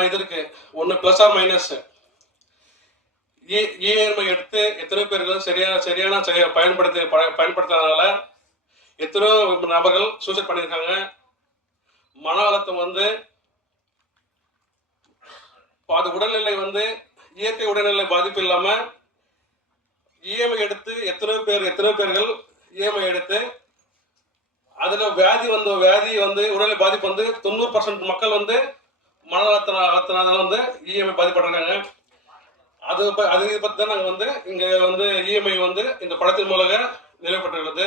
விதமான இது இருக்கு. ஒன்று ப்ளஸ் ஆர் மைனஸ். இஎம்ஐ எடுத்து எத்தனை பேர்கள் சரியான பயன்படுத்துறதுனால எத்தனையோ நபர்கள் சூசைட் பண்ணியிருக்காங்க. மன அழுத்தம் வந்து உடல்நிலை வந்து இயற்கை உடல்நிலை பாதிப்பு இல்லாமல் இஎம்ஐ எடுத்து எத்தனையோ பேர்கள் இஎம்ஐ எடுத்து அதில் வியாதி வந்து உடல்நிலை பாதிப்பு வந்து 90% மக்கள் வந்து மன அழுத்தத்தினால வந்து இஎம்ஐ பாதிப்படைறாங்க. அது பற்றி தான் நாங்கள் வந்து இங்கே வந்து இஎம்ஐ வந்து இந்த படத்தின் மூலமாக நிறுவப்பட்டுள்ளது.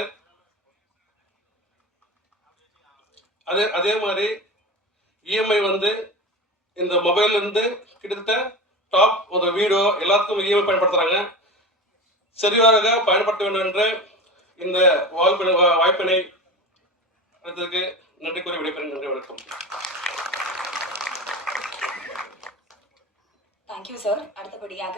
அதே மாதிரி இஎம்ஐ வந்து இந்த மொபைல்லேருந்து கிட்டத்தட்ட டாப் ஒரு வீடியோ எல்லாத்துக்கும் இஎம்ஐ பயன்படுத்துகிறாங்க. சரியாக பயன்படுத்த வேண்டும் என்று இந்த வாய்ப்பினை அளித்ததற்கு நன்றி கூறி விடைபெறும். நன்றி, வணக்கம். Thank you sir. அடுத்தபடியாக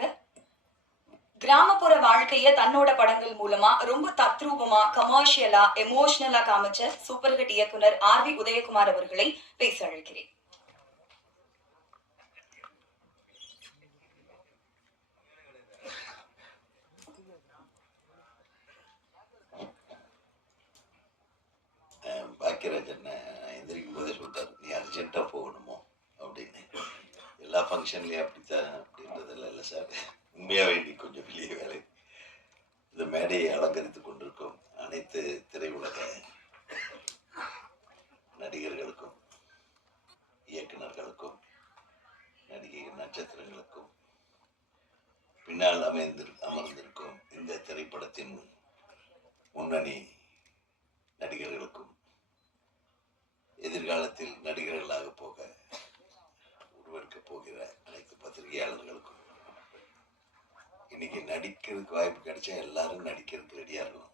கிராமப்புற வாழ்க்கைய தன்னோட படங்கள் மூலமா ரொம்ப தத்ரூபமா, கமர்ஷியலா, எமோஷனலா காமிச்ச சூப்பர் ஹிட் இயக்குனர் ஆர்வி உதயகுமார் அவர்களை பேச அழைக்கிறேன். பாக்கியராஜன் எந்திரிக்கும் போதே சொல்லிட்டார், நீ அர்ஜென்ட்டாக போகணுமோ அப்படின்னு. எல்லா ஃபங்க்ஷன்லேயும் அப்படித்தான் அப்படின்றதெல்லாம் இல்லை சார். உண்மையாக வேண்டி கொஞ்சம் வெளியே வேலை. இந்த மேடையை அலங்கரித்து கொண்டிருக்கும் அனைத்து திரையுலக நடிகர்களுக்கும், இயக்குநர்களுக்கும், நடிகை நட்சத்திரங்களுக்கும், பின்னால் அமர்ந்திருக்கும் இந்த திரைப்படத்தின் முன்னணி நடிகர்களுக்கும், எதிர்காலத்தில் நடிகர்களாக போக உருவெடுக்கப் போகிற அனைத்து பத்திரிகையாளர்களுக்கும், இன்னைக்கு நடிக்கிறதுக்கு வாய்ப்பு கிடைச்சா எல்லாரும் நடிக்கிறதுக்கு ரெடியாக இருக்கணும்.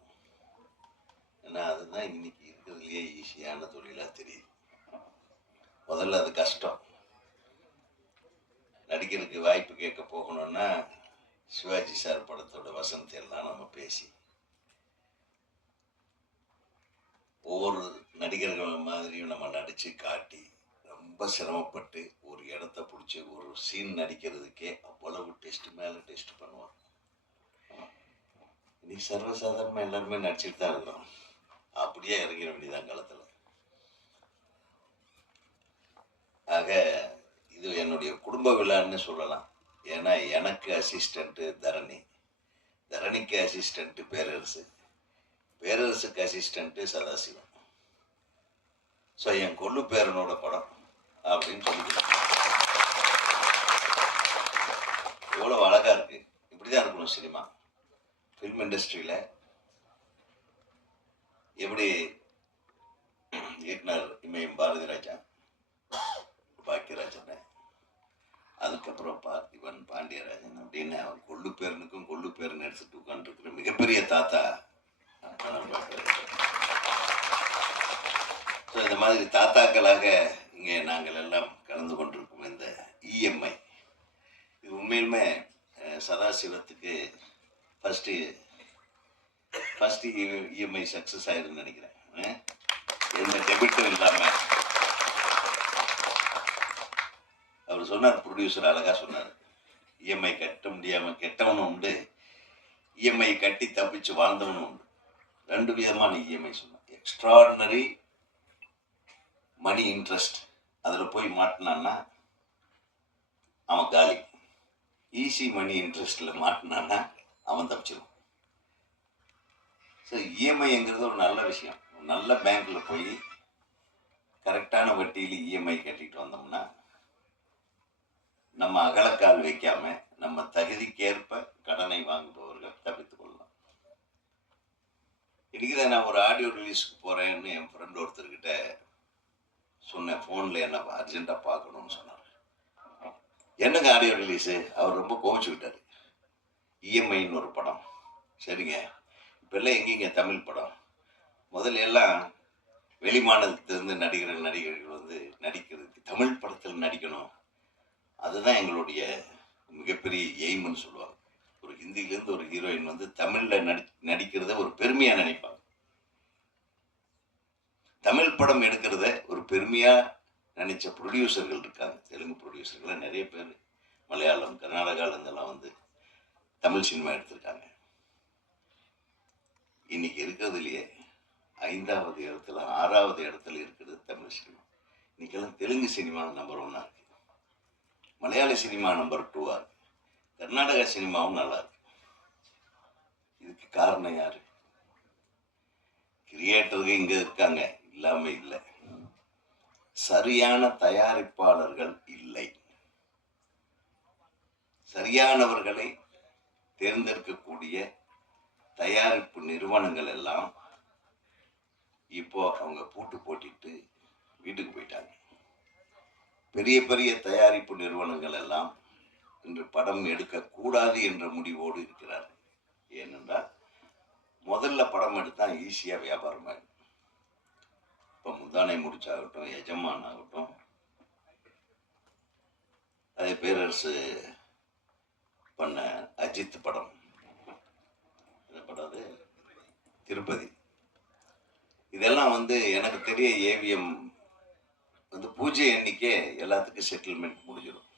ஏன்னா அதுதான் இன்னைக்கு இருக்கிறதுலையே ஈஸியான தொழிலாக தெரியுது. முதல்ல அது கஷ்டம். நடிக்கிறதுக்கு வாய்ப்பு கேட்க போகணும்னா சிவாஜி சார் படத்தோட வசனத்தையெல்லாம் நம்ம பேசி ஒவ்வொரு நடிகர்கள் மாதிரியும் நம்ம நடித்து காட்டி ரொம்ப சிரமப்பட்டு ஒரு இடத்த பிடிச்சி ஒரு சீன் நடிக்கிறதுக்கே அவ்வளவு டெஸ்ட் மேலே டெஸ்ட் பண்ணுவோம். இன்னைக்கு சர்வசாதாரணமாக எல்லாருமே நடிச்சுட்டு தான் இருக்கிறோம். அப்படியே இறங்கிட வேண்டியதான் காலத்தில். ஆக இது என்னுடைய குடும்ப விழான்னு சொல்லலாம். ஏன்னா எனக்கு அசிஸ்டண்ட்டு தரணிக்கு அசிஸ்டண்ட்டு பேரரசுக்கு அசிஸ்டண்ட்டு சதாசிவம். ஸோ என் கொள்ளு பேரனோட படம் அப்படின்னு சொல்லிக்கிறேன். எவ்வளோ அழகாக இருக்கு. இப்படிதான் இருக்கணும் சினிமா. ஃபில்ம் இண்டஸ்ட்ரியில் எப்படி இயக்குனர் இமயம் பாரதி ராஜா, பாக்கியராஜன், அதுக்கப்புறம் பார்த்திபன், பாண்டியராஜன் அப்படின்னு அவன் கொள்ளு பேரன் எடுத்துட்டு உட்காந்துருக்கிற மிகப்பெரிய தாத்தா. ஸோ இந்த மாதிரி தாத்தாக்களாக இங்கே நாங்கள் எல்லாம் கலந்து கொண்டிருக்கோம். இந்த இஎம்ஐ இது உண்மையிலுமே சதாசிவத்துக்கு ஃபஸ்ட்டு இஎம்ஐ சக்ஸஸ் ஆயிருன்னு நினைக்கிறேன். எந்த டெபிட்டும் இல்லாமல் அவர் சொன்னார், ப்ரொடியூசர் அழகாக சொன்னார், இஎம்ஐ கட்ட முடியாமல் கெட்டவனும் உண்டு, இஎம்ஐ கட்டி தப்பிச்சு வாழ்ந்தவனும் உண்டு. 2 விதமான இஎம்ஐ சொன்னான். எக்ஸ்ட்ராடினரி மணி இன்ட்ரெஸ்ட், அதில் போய் மாட்டினான்னா அவன் காலி. ஈஸி மணி இன்ட்ரெஸ்டில் மாட்டினான்னா அவன் தப்பிச்சிடும். ஸோ இஎம்ஐங்கிறது ஒரு நல்ல விஷயம். நல்ல பேங்க்கில் போய் கரெக்டான வட்டியில் இஎம்ஐ கட்டிட்டு வந்தோம்னா நம்ம அகலக்கால் வைக்காமல் நம்ம தகுதிக்கேற்ப கடனை வாங்குபவர்கள் தப்பித்து கொள்ளலாம். இன்றைக்கி தான் நான் ஒரு ஆடியோ ரிலீஸுக்கு போகிறேன்னு என் ஃப்ரெண்ட் ஒருத்தர்கிட்ட சொன்னேன். ஃபோனில் என்ன அர்ஜென்ட்டாக பார்க்கணும்னு சொன்னார். என்னங்க ஆடியோ ரிலீஸு? அவர் ரொம்ப கோவிச்சுக்கிட்டார். இஎம்ஐன்னு ஒரு படம். சரிங்க, இப்போல்லாம் எங்கேங்க தமிழ் படம்? முதல்ல எல்லாம் வெளி மாநிலத்திலிருந்து நடிகர்கள் வந்து நடிக்கிறதுக்கு தமிழ் படத்தில் நடிக்கணும், அதுதான் எங்களுடைய மிகப்பெரிய எய்ம்னு சொல்லுவாங்க. ஒரு ஹிந்தியிலேருந்து ஒரு ஹீரோயின் வந்து தமிழில் நடிக்கிறத ஒரு பெருமையாக நினைப்பாங்க. தமிழ் படம் எடுக்கிறத ஒரு பெருமையாக நினைச்ச ப்ரொடியூசர்கள் இருக்காங்க. தெலுங்கு ப்ரொடியூசர்கள் நிறைய பேர் மலையாளம், கர்நாடகாவிலேருந்தெல்லாம் வந்து தமிழ் சினிமா எடுத்திருக்காங்க. இன்னைக்கு இருக்கிறதுலையே 5வது இடத்துல 6வது இடத்துல இருக்கிறது தமிழ் சினிமா. இன்னைக்கெல்லாம் தெலுங்கு சினிமா நம்பர் 1 இருக்கு, மலையாள சினிமா நம்பர் 2 இருக்கு, கர்நாடகா சினிமாவும் நல்லா இருக்கு. இதுக்கு காரணம் யாரு? கிரியேட்டர்கள் இங்க இருக்காங்க, இல்லாம இல்லை. சரியான தயாரிப்பாளர்கள் இல்லை. சரியானவர்களை தேர்ந்தெடுக்கக்கூடிய தயாரிப்பு நிறுவனங்கள் எல்லாம் இப்போ அவங்க பூட்டு போட்டிட்டு வீட்டுக்கு போயிட்டாங்க. பெரிய பெரிய தயாரிப்பு நிறுவனங்கள் எல்லாம் இன்று படம் எடுக்கக்கூடாது என்ற முடிவோடு இருக்கிறார்கள். ஏனென்றால் முதல்ல படம் எடுத்தா ஈஸியா வியாபாரம் ஆகும். இப்போ முந்தானை முடிச்சாகட்டும், எஜமான் ஆகட்டும், அதே பேரரசு பண்ண அஜித் படம், படம் திருப்பதி, இதெல்லாம் வந்து எனக்கு தெரிய ஏவிஎம் வந்து பூஜை எண்ணிக்கை எல்லாத்துக்கும் செட்டில்மெண்ட் முடிஞ்சிடும்.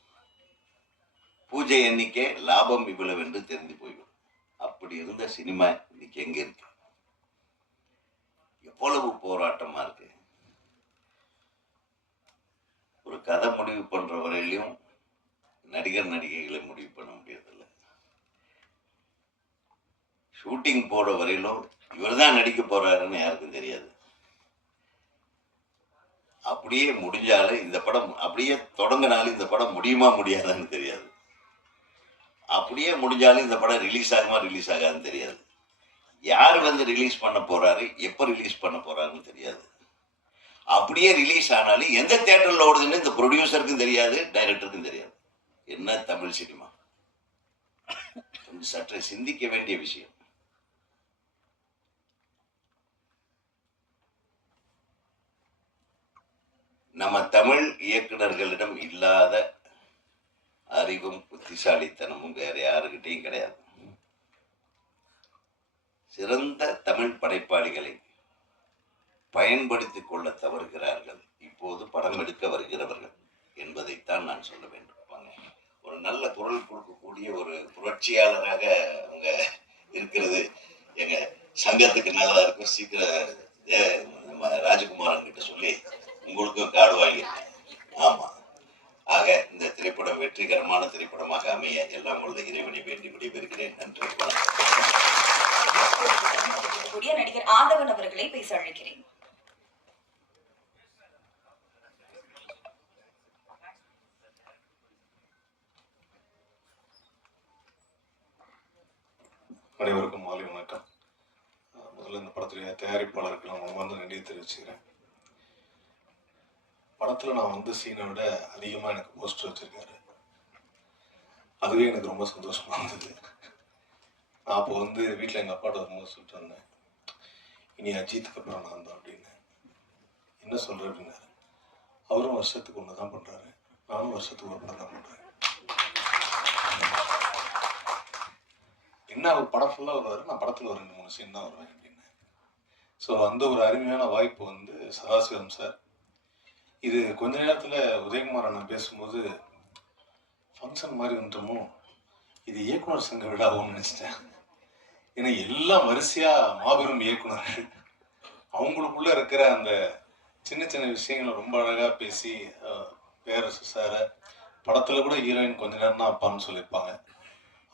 பூஜை எண்ணிக்கை லாபம் இவ்வளவு என்று தெரிந்து போய்விடும். அப்படி இருந்த சினிமா இன்னைக்கு எங்க இருக்கு? எவ்வளவு போராட்டமா இருக்கு. ஒரு கதை முடிவு பண்ற வரையிலும் நடிகர் நடிகைகளை முடிவு பண்ண முடியறதில்லை. ஷூட்டிங் போற வரையிலும் இவர் தான் நடிக்க போறாருன்னு யாருக்கும் தெரியாது. அப்படியே முடிஞ்சாலும் இந்த படம் அப்படியே தொடங்கினாலும் இந்த படம் முடியுமா முடியாதான்னு தெரியாது. அப்படியே முடிஞ்சாலும் இந்த படம் ரிலீஸ் ஆகுமா ரிலீஸ் ஆகாதுன்னு தெரியாது. யார் வந்து ரிலீஸ் பண்ண போறாரு, எப்ப ரிலீஸ் பண்ண போறாருன்னு தெரியாது. அப்படியே ரிலீஸ் ஆனாலும் எந்த தியேட்டர்ல ஓடுதுன்னு இந்த ப்ரொடியூசருக்கும் தெரியாது, டைரக்டருக்கும் தெரியாது. என்ன தமிழ் சினிமா? கொஞ்சம் சற்று சிந்திக்க வேண்டிய விஷயம். நம்ம தமிழ் இயக்குனர்களிடம் இல்லாத அறிவும் புத்திசாலித்தனமும் வேற யாருக்கிட்டையும் கிடையாது. சிறந்த தமிழ் படைப்பாளிகளை பயன்படுத்திக் கொள்ள தவறுகிறார்கள் இப்போது படம் எடுக்க வருகிறவர்கள் என்பதைத்தான் நான் சொல்ல வேண்டும். ஒரு நல்ல குரல் கொடுக்கக்கூடிய ஒரு புரட்சியாளராக அவங்க இருக்கிறது எங்க சங்கத்துக்கு நல்லதா இருக்கும். சீக்கிரம் நம்ம ராஜகுமாரன் கிட்ட சொல்லி உங்களுக்கும் கார்டு வாங்கியிருக்கேன். ஆமா, ஆக இந்த திரைப்படம் வெற்றிகரமான திரைப்படமாக அமைய எல்லாம் உள்ள இறைவனை வேண்டி விடைபெறுகிறேன். நன்றி. நடிகர் ஆதவன் அவர்களை பேச அழைக்கிறேன். அனைவருக்கும் மாலை வணக்கம். முதல்ல இந்த படத்துடைய தயாரிப்பாளருக்கு நான் வந்து நன்றியை தெரிவிச்சுக்கிறேன். படத்தில் நான் வந்து சீனை விட அதிகமாக எனக்கு போஸ்டர் வச்சுருக்காரு. அதுவே எனக்கு ரொம்ப சந்தோஷமாக இருந்தது. நான் அப்போ வந்து வீட்டில் எங்கள் அப்பாட்ட வரும்போது சொல்லிட்டு வந்தேன், இனி அஜித்துக்கு அப்புறம் நான் தான் அப்படின்னு. என்ன சொல்கிறேன் அப்படின்னாரு. அவரும் வருஷத்துக்கு ஒன்று தான் பண்ணுறாரு, நானும் வருஷத்துக்கு ஒரு படம் தான் பண்ணுறேன். என்ன ஒரு படம் ஃபுல்லாக வருவார், நான் படத்தில் ஒரு 2-3 சீன் தான் வருவேன் அப்படின்னு. ஸோ அந்த ஒரு அருமையான வாய்ப்பு வந்து சதாசிவம் சார். இது கொஞ்ச நேரத்தில் உதயகுமார் அண்ணன் பேசும்போது ஃபங்க்ஷன் மாதிரி வந்துட்டோமோ, இது இயக்குனர் சங்க விழாவோன்னு நினச்சிட்டேன். ஏன்னா எல்லாம் வரிசையாக மாபெரும் இயக்குனர்கள் அவங்களுக்குள்ள இருக்கிற அந்த சின்ன சின்ன விஷயங்களை ரொம்ப அழகாக பேசி பேரரசு சாரை படத்தில் கூட ஹீரோயின் கொஞ்ச நேரம் தான் அப்பான்னு சொல்லியிருப்பாங்க.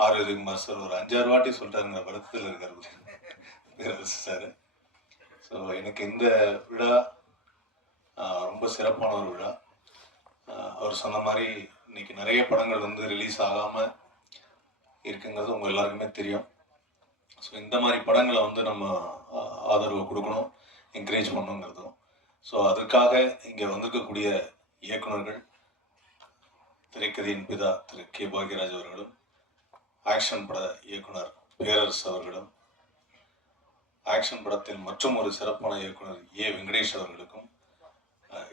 உதயகுமார் சார் ஒரு 5-6 வாட்டி சொல்லிட்டாருங்கிற வருத்தத்தில் இருக்கார் பேரரசு சார். ஸோ எனக்கு இந்த விழா ரொம்ப சிறப்பான ஒரு விழா. அவர் சொன்ன மாதிரி இன்னைக்கு நிறைய படங்கள் வந்து ரிலீஸ் ஆகாமல் இருக்குங்கிறது உங்கள் எல்லாருக்குமே தெரியும். ஸோ இந்த மாதிரி படங்களை வந்து நம்ம ஆதரவு கொடுக்கணும், என்கரேஜ் பண்ணணுங்கிறதும். ஸோ அதற்காக இங்கே வந்திருக்கக்கூடிய இயக்குனர்கள், திரைக்கதையின் பிதா திரு கே பாக்யராஜ் அவர்களும், ஆக்ஷன் பட இயக்குனர் பேரரசு அவர்களும், ஆக்ஷன் படத்தின் மற்றும் ஒரு சிறப்பான இயக்குனர் ஏ வெங்கடேஷ் அவர்களுக்கும்,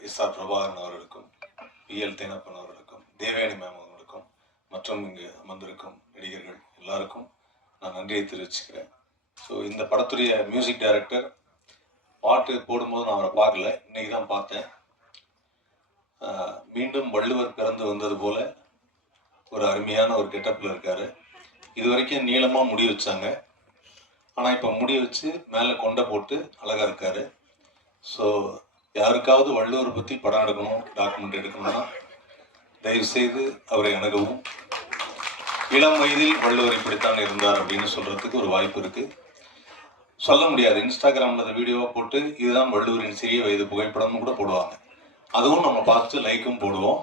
எஸ்ஆர் பிரபாகரன் அவர்களுக்கும், பிஎல் தேனப்பன் அவர்களுக்கும், தேவயானி மேம் அவர்களுக்கும், மற்றும் இங்கு அமர்ந்திருக்கும் நடிகர்கள் எல்லாருக்கும் நான் நன்றியை தெரிவிச்சுக்கிறேன். ஸோ இந்த படத்துடைய மியூசிக் டைரக்டர் பாட்டு போடும்போது நான் அவரை பார்க்கல, இன்னைக்கு தான் பார்த்தேன். மீண்டும் வள்ளுவர் பிறந்து வந்தது போல ஒரு அருமையான ஒரு கெட்டப்பில் இருக்கார். இது வரைக்கும் நீளமாக முடி வச்சாங்க, ஆனால் இப்போ முடி வச்சு மேலே கொண்டை போட்டு அழகாக இருக்கார். ஸோ யாருக்காவது வள்ளுவரை பற்றி படம் எடுக்கணும், டாக்குமெண்ட் எடுக்கணும்னா தயவுசெய்து அவரை அணுகவும். இளம் வயதில் வள்ளுவர் இப்படித்தான் இருந்தார் அப்படின்னு சொல்கிறதுக்கு ஒரு வாய்ப்பு இருக்குது. சொல்ல முடியாது, இன்ஸ்டாகிராமில் அந்த வீடியோவாக போட்டு இதுதான் வள்ளுவரின் சிறிய வயது புகைப்படம்னு கூட போடுவாங்க. அதுவும் நம்ம பார்த்துட்டு லைக்கும் போடுவோம்.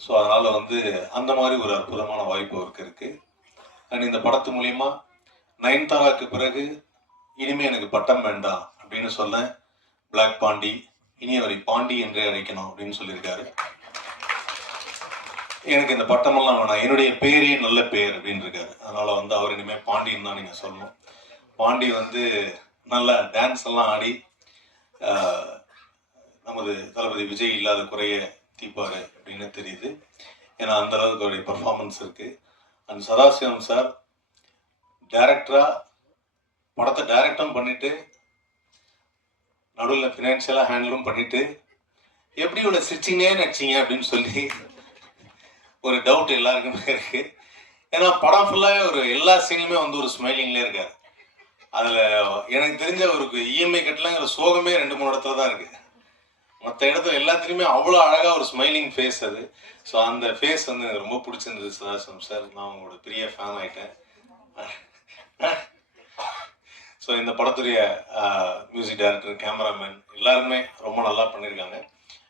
ஸோ அதனால் அந்த மாதிரி ஒரு அற்புதமான வாய்ப்பு அவருக்கு இருக்குது. அண்ட் இந்த படத்து மூலிமா நயன்தாராக்கு பிறகு இனிமேல் எனக்கு பட்டம் வேண்டாம் அப்படின்னு சொன்னேன். பிளாக் பாண்டி, இனி அவரை பாண்டி என்றே அழைக்கணும் அப்படின்னு சொல்லியிருக்காரு. எனக்கு இந்த பட்டமெல்லாம் வேணாம், என்னுடைய பேரே நல்ல பேர் அப்படின்னு இருக்காரு. அதனால் அவர் இனிமேல் பாண்டின்னு தான் நீங்கள் சொல்லணும். பாண்டி நல்ல டான்ஸ் எல்லாம் ஆடி நமது தளபதி விஜய் இல்லாத குறைய தீப்பாரு அப்படின்னு தெரியுது. ஏன்னா அந்த அளவுக்கு அவருடைய பர்ஃபார்மன்ஸ் இருக்குது. அண்ட் சதாசிவம் சார் டைரக்டராக படத்தை டைரக்டும் பண்ணிவிட்டு நடுவில் ஃபினான்ஷியலாக ஹேண்டிலும் பண்ணிவிட்டு எப்படி இவ்வளோ சிரிச்சிங்கனே நடிச்சிங்க அப்படின்னு சொல்லி ஒரு டவுட் எல்லாருக்குமே இருக்குது. ஏன்னா படம் ஃபுல்லாகவே எல்லா சீன்லையுமே ஒரு ஸ்மைலிங்லேயே இருக்காரு. அதில் எனக்கு தெரிஞ்ச அவருக்கு இஎம்ஐ கட்டலாங்கிற சோகமே 2-3 இடத்துல தான் இருக்குது. மற்ற இடத்துல எல்லாத்துலேயுமே அவ்வளோ அழகாக ஒரு ஸ்மைலிங் ஃபேஸ் அது. ஸோ அந்த ஃபேஸ் எனக்கு ரொம்ப பிடிச்சிருந்தது சதாசிவம் சார். நான் உங்களோட பெரிய ஃபேன் ஆகிட்டேன். ஸோ இந்த படத்துடைய மியூசிக் டைரக்டர், கேமராமேன் எல்லாருமே ரொம்ப நல்லா பண்ணியிருக்காங்க.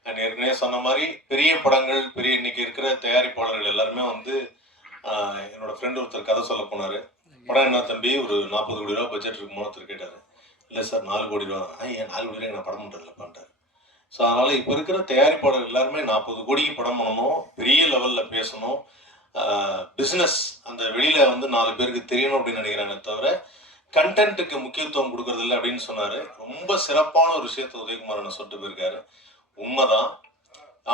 அண்ட் ஏற்கனவே சொன்ன மாதிரி பெரிய படங்கள், இன்னைக்கு இருக்கிற தயாரிப்பாளர்கள் எல்லாருமே என்னோட ஃப்ரெண்டு ஒருத்தர் கதை சொல்ல போனார். படம் என்ன தம்பி, ஒரு 40 கோடி ரூபா பட்ஜெட் இருக்குமோ ஒருத்தர் கேட்டார். இல்லை சார் 4 கோடி ரூபா. ஏன் 4 கோடி ரூபாய் நான் படம் பண்ணுறதில்ல பண்ணிட்டார். ஸோ அதனால் இப்போ இருக்கிற தயாரிப்பாளர் எல்லாருமே 40 கோடிக்கு படம் பண்ணணும், பெரிய லெவலில் பேசணும், பிஸ்னஸ் அந்த வெளியில் 4 பேருக்கு தெரியணும் அப்படின்னு நினைக்கிறாங்க. தவிர கண்டென்ட்டுக்கு முக்கியத்துவம் கொடுக்கறதில்ல அப்படின்னு சொன்னார். ரொம்ப சிறப்பான ஒரு விஷயத்தை உதயகுமார் சொல்லிட்டு போயிருக்காரு. உண்மைதான்.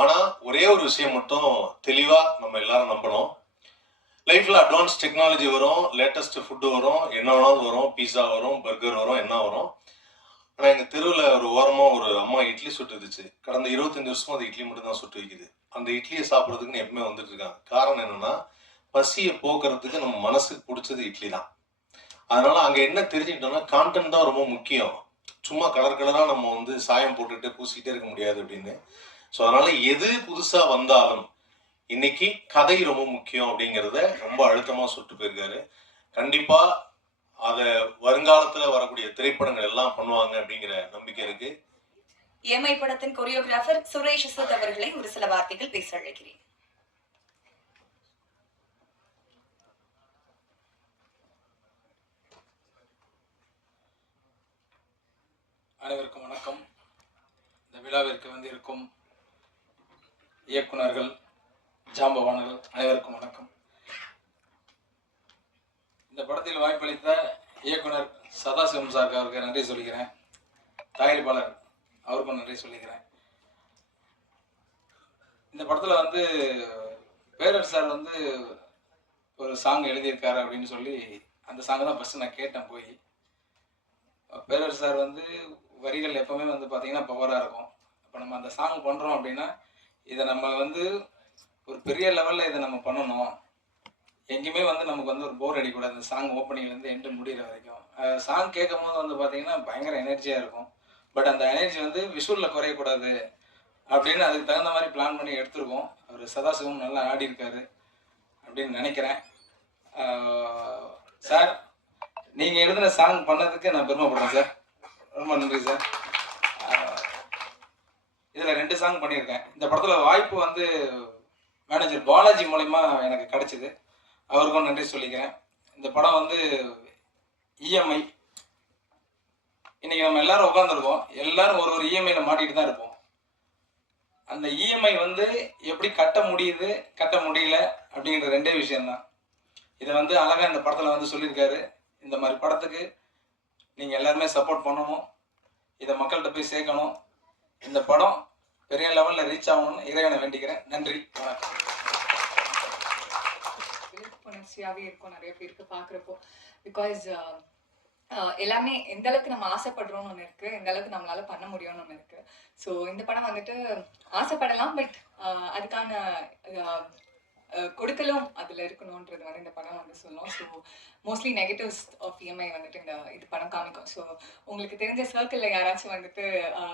ஆனால் ஒரே ஒரு விஷயம் மட்டும் தெளிவாக நம்ம எல்லாரும் நம்பணும். லைஃப்பில் அட்வான்ஸ் டெக்னாலஜி வரும், லேட்டஸ்ட் ஃபுட்டு வரும், என்ன வேணாலும் வரும், பீஸா வரும், பர்கர் வரும், என்ன வரும். ஆனால் எங்கள் தெருவில் ஒரு ஓரமாக ஒரு அம்மா இட்லி சுட்டு இருந்துச்சு. கடந்த 25 வருஷமாக அந்த இட்லி மட்டும் தான் சுட்டு வைக்குது. அந்த இட்லியை சாப்பிட்றதுக்குன்னு எப்பவுமே வந்துட்டு இருக்காங்க. காரணம் என்னென்னா, பசியை போக்குறதுக்கு நம்ம மனசுக்கு பிடிச்சது இட்லி தான். அதனால அங்கே என்ன தெரிஞ்சுக்கிட்டோம்னா, கான்டென்ட் தான் ரொம்ப முக்கியம். சும்மா கலராக நம்ம சாயம் போட்டுட்டு பூசிக்கிட்டே இருக்க முடியாது அப்படின்னு. ஸோ அதனால எது புதுசாக வந்தாலும் இன்னைக்கு கதை ரொம்ப முக்கியம் அப்படிங்கிறத ரொம்ப அழுத்தமாக சொல்லிட்டு போயிருக்காரு. கண்டிப்பாக அதை வருங்காலத்தில் வரக்கூடிய திரைப்படங்கள் எல்லாம் பண்ணுவாங்க அப்படிங்கிற நம்பிக்கை இருக்கு. இஎம்ஐ படத்தின் கொரியோகிராஃபர் சுரேஷ் சுத் அவர்களை ஒரு சில வார்த்தைகள் பேச அழைக்கிறேன். அனைவருக்கும் வணக்கம். இந்த விழாவிற்கு இருக்கும் இயக்குனர்கள், ஜாம்பவான்கள் அனைவருக்கும் வணக்கம். இந்த படத்தில் வாய்ப்பளித்த இயக்குனர் சதாசிவம் சார் அவருக்கு நன்றி சொல்லிக்கிறேன். தயாரிப்பாளர் அவருக்கும் நன்றி சொல்லிக்கிறேன். இந்த படத்தில் பேரர் சார் ஒரு சாங் எழுதியிருக்காரு அப்படின்னு சொல்லி அந்த சாங்கை தான் ஃபஸ்ட்டு நான் கேட்டேன் போய். பேரர் சார் வரிகள் எப்பவுமே பார்த்தீங்கன்னா பவராக இருக்கும். இப்போ நம்ம அந்த சாங் பண்ணுறோம் அப்படின்னா இதை நம்ம ஒரு பெரிய லெவலில் இதை நம்ம பண்ணணும். எங்கேயுமே நமக்கு ஒரு போர் அடிக்கூடாது. இந்த சாங் ஓப்பனிங்லேருந்து எண்டு முடிகிற வரைக்கும் சாங் கேட்கும் போது பார்த்தீங்கன்னா பயங்கர எனர்ஜியாக இருக்கும். பட் அந்த எனர்ஜி விஷுவலில் குறையக்கூடாது அப்படின்னு அதுக்கு தகுந்த மாதிரி பிளான் பண்ணி எடுத்துருக்கோம். அவர் சதாசிவம் நல்லா ஆடி இருக்காரு அப்படின்னு நினைக்கிறேன். சார், நீங்கள் எழுதின சாங் பண்ணதுக்கு நான் பெருமைப்படுறேன் சார். ரொம்ப நன்றி சார். இதில் 2 சாங் பண்ணியிருக்கேன். இந்த படத்தில் வாய்ப்பு மேனேஜர் பாலாஜி மூலமா எனக்கு கிடைச்சிது. அவருக்கும் நன்றி சொல்லிக்கிறேன். இந்த படம் இஎம்ஐ. இன்னைக்கு நம்ம எல்லாரும் உட்காந்துருக்கோம், எல்லாரும் ஒரு இஎம்ஐயில் மாட்டிட்டு தான் இருப்போம். அந்த இஎம்ஐ எப்படி கட்ட முடியுது, கட்ட முடியல அப்படிங்கிற 2 விஷயம்தான். இதை அழகாக இந்த படத்தில் சொல்லியிருக்காரு. இந்த மாதிரி படத்துக்கு நீங்கள் எல்லாருமே சப்போர்ட் பண்ணணும், இதை மக்கள்கிட்ட போய் சேர்க்கணும். இந்த படம் பெரிய லெவலில் ரீச் ஆகணும்னு இறைவனை வேண்டிக்கிறேன். நன்றி, வணக்கம். விழிப்புணர்ச்சியாகவே இருக்கும் நிறைய பேருக்கு பார்க்குறப்போ. பிகாஸ் எல்லாமே எந்த அளவுக்கு நம்ம ஆசைப்படுறோம்னு ஒன்று இருக்கு, எந்த அளவுக்கு நம்மளால பண்ண முடியும்னு ஒன்று இருக்கு. ஸோ இந்த படம் வந்துட்டு ஆசைப்படலாம், பட் அதுக்கான கொடுக்கலும் அதுல இருக்கணும்ன்றது வந்து இந்த படம் வந்து சொல்லும். So mostly negatives of EMI வந்துட்டு இது படம் காமிக்கும். ஸோ உங்களுக்கு தெரிஞ்ச சர்க்கிளில் யாராச்சும் வந்துட்டு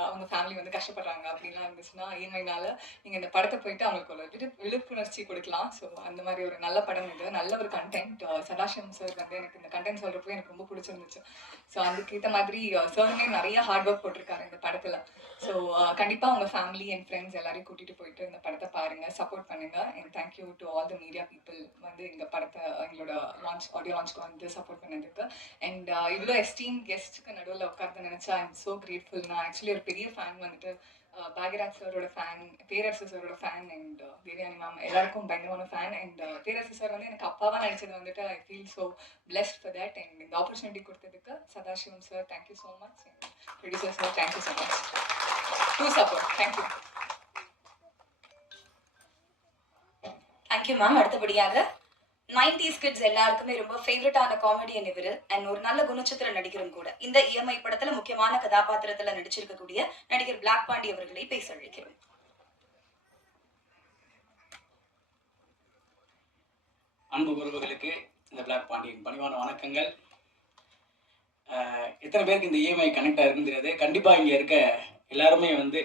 அவங்க ஃபேமிலி வந்து கஷ்டப்படுறாங்க அப்படின்லாம் இருந்துச்சுன்னா இஎம்ஐனால நீங்கள் இந்த படத்தை போயிட்டு அவங்களுக்கு ஒரு விழிப்புணர்ச்சி கொடுக்கலாம். ஸோ அந்த மாதிரி ஒரு நல்ல படம் இது, நல்ல ஒரு கண்டென்ட். சதாசிவம் சார் வந்து எனக்கு இந்த கண்டென்ட் சொல்கிறப்போ எனக்கு ரொம்ப பிடிச்சிருந்துச்சு. ஸோ அதுக்கேற்ற மாதிரி சாருமே நிறைய ஹார்ட் ஒர்க் போட்டிருக்காரு இந்த படத்தில். ஸோ கண்டிப்பாக உங்கள் ஃபேமிலி அண்ட் ஃப்ரெண்ட்ஸ் எல்லாரையும் கூட்டிகிட்டு போயிட்டு இந்த படத்தை பாருங்கள், சப்போர்ட் பண்ணுங்கள். And thank you to all the media people வந்து இந்த படத்தை எங்களோட ஆடியோ லான்ச்க்கு வந்து சப்போர்ட் பண்ணதுக்கு. அண்ட் இவ்வளோ எஸ்டீம் கெஸ்ட்டுக்கு நடுவில் உட்காந்து நினச்சா ஐ எம் ஸோ கிரேட்ஃபுல். நான் ஆக்சுவலி ஒரு பெரிய ஃபேன் வந்துட்டு, பாக்யராஜ் சாரோட ஃபேன், பேரரசு சாரோட ஃபேன் அண்ட் தேவயானி மேம் எல்லாருக்கும் பயங்கரமான ஃபேன். அண்ட் பேரரசு சார் வந்து எனக்கு அப்பாவாக நடிச்சது வந்துட்டு I feel so blessed for that. And இந்த ஆப்பர்ச்சுனிட்டி கொடுத்ததுக்கு Sadasivam sir thank you so much. And producer sir thank you so much to support. Thank you. Thank you ma'am. அடுத்தபடியாக 90s கிட்ஸ் எல்லாருக்குமே ரொம்ப ஃபேவரட்டான காமெடியன் இவரு அண்ட் ஒரு நல்ல குணச்சித்திர நடிகரும் கூட. இந்த இஎம்ஐ படத்துல முக்கியமான கதாபாத்திரத்துல நடிச்சிருக்கக்கூடிய நடிகர் பிளாக் பாண்டி அவர்களை பேச அழைக்கிறோம். அன்பு உறவுகளுக்கு இந்த பிளாக் பாண்டியின் பணிவான வணக்கங்கள். எத்தனை பேருக்கு இந்த இஎம்ஐ கனெக்ட் ஆகிருக்கிறது? கண்டிப்பாக இங்கே இருக்க எல்லாருமே வந்து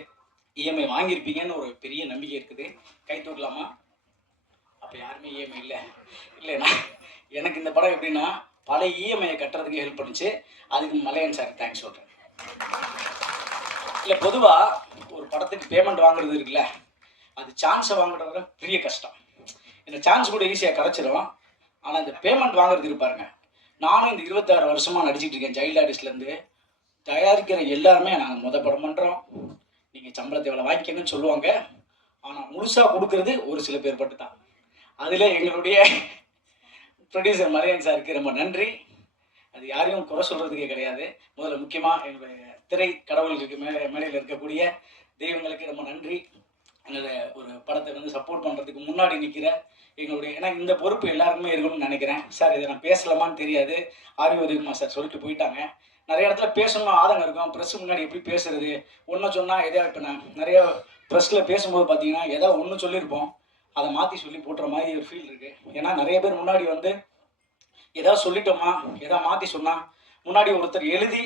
இஎம்ஐ வாங்கியிருப்பீங்கன்னு ஒரு பெரிய நம்பிக்கை இருக்குது. கை தூக்கலாமா? அப்போ யாருமே இஎம்ஐ இல்லைண்ணா. எனக்கு இந்த படம் எப்படின்னா, பல இஎம்ஐயை கட்டுறதுக்கு ஹெல்ப் பண்ணிச்சு. அதுக்கு மலையன் சார் தேங்க்ஸ் சொல்கிறேன். இல்லை, பொதுவாக ஒரு படத்துக்கு பேமெண்ட் வாங்குறது இருக்குல்ல, அது சான்ஸை வாங்குறத பெரிய கஷ்டம். இந்த சான்ஸ் கூட ஈஸியாக கிடச்சிரும். ஆனால் இந்த பேமெண்ட் வாங்குறது இருப்பாருங்க. நானும் இந்த 26 வருஷமாக நடிச்சிட்டு இருக்கேன். சைல்டு ஆர்டிஸ்ட்லேருந்து தயாரிக்கிற எல்லாருமே நாங்கள் படம் பண்ணுறோம், நீங்கள் சம்பளத்தை எவ்வளோ வாங்கிக்கங்கன்னு சொல்லுவாங்க. ஆனால் முழுசாக கொடுக்கறது ஒரு சில பேர் பட்டு தான். அதில் எங்களுடைய ப்ரொடியூசர் மலையன் சாருக்கு ரொம்ப நன்றி. அது யாரையும் குறை சொல்கிறதுக்கே கிடையாது. முதல்ல முக்கியமாக எங்களுடைய திரை கடவுளுக்கு மேடையில் இருக்கக்கூடிய தெய்வங்களுக்கு ரொம்ப நன்றி. எங்களை ஒரு படத்தை வந்து சப்போர்ட் பண்ணுறதுக்கு முன்னாடி நிற்கிற எங்களுடைய, ஏன்னா இந்த பொறுப்பு எல்லாருக்குமே இருக்கணும்னு நினைக்கிறேன். சார் இதை நான் பேசலாமான்னு தெரியாது, ஆர்வி உதயகுமார் சார் சொல்லிட்டு போயிட்டாங்க. நிறைய இடத்துல பேசணும்னு ஆதங்கம் இருக்கும். ப்ரெஸ் முன்னாடி எப்படி பேசுறது, ஒன்று சொன்னால் எதாவது, இப்போ நான் நிறைய ப்ரெஸ்ஸில் பேசும்போது பார்த்தீங்கன்னா ஏதாவது ஒன்று சொல்லியிருப்போம், அதை மாற்றி சொல்லி போட்டுற மாதிரி ஒரு ஃபீல் இருக்குது. ஏன்னா நிறைய பேர் முன்னாடி வந்து எதாவது சொல்லிட்டோமா, எதாவது மாற்றி சொன்னால் முன்னாடி ஒருத்தர் எழுதி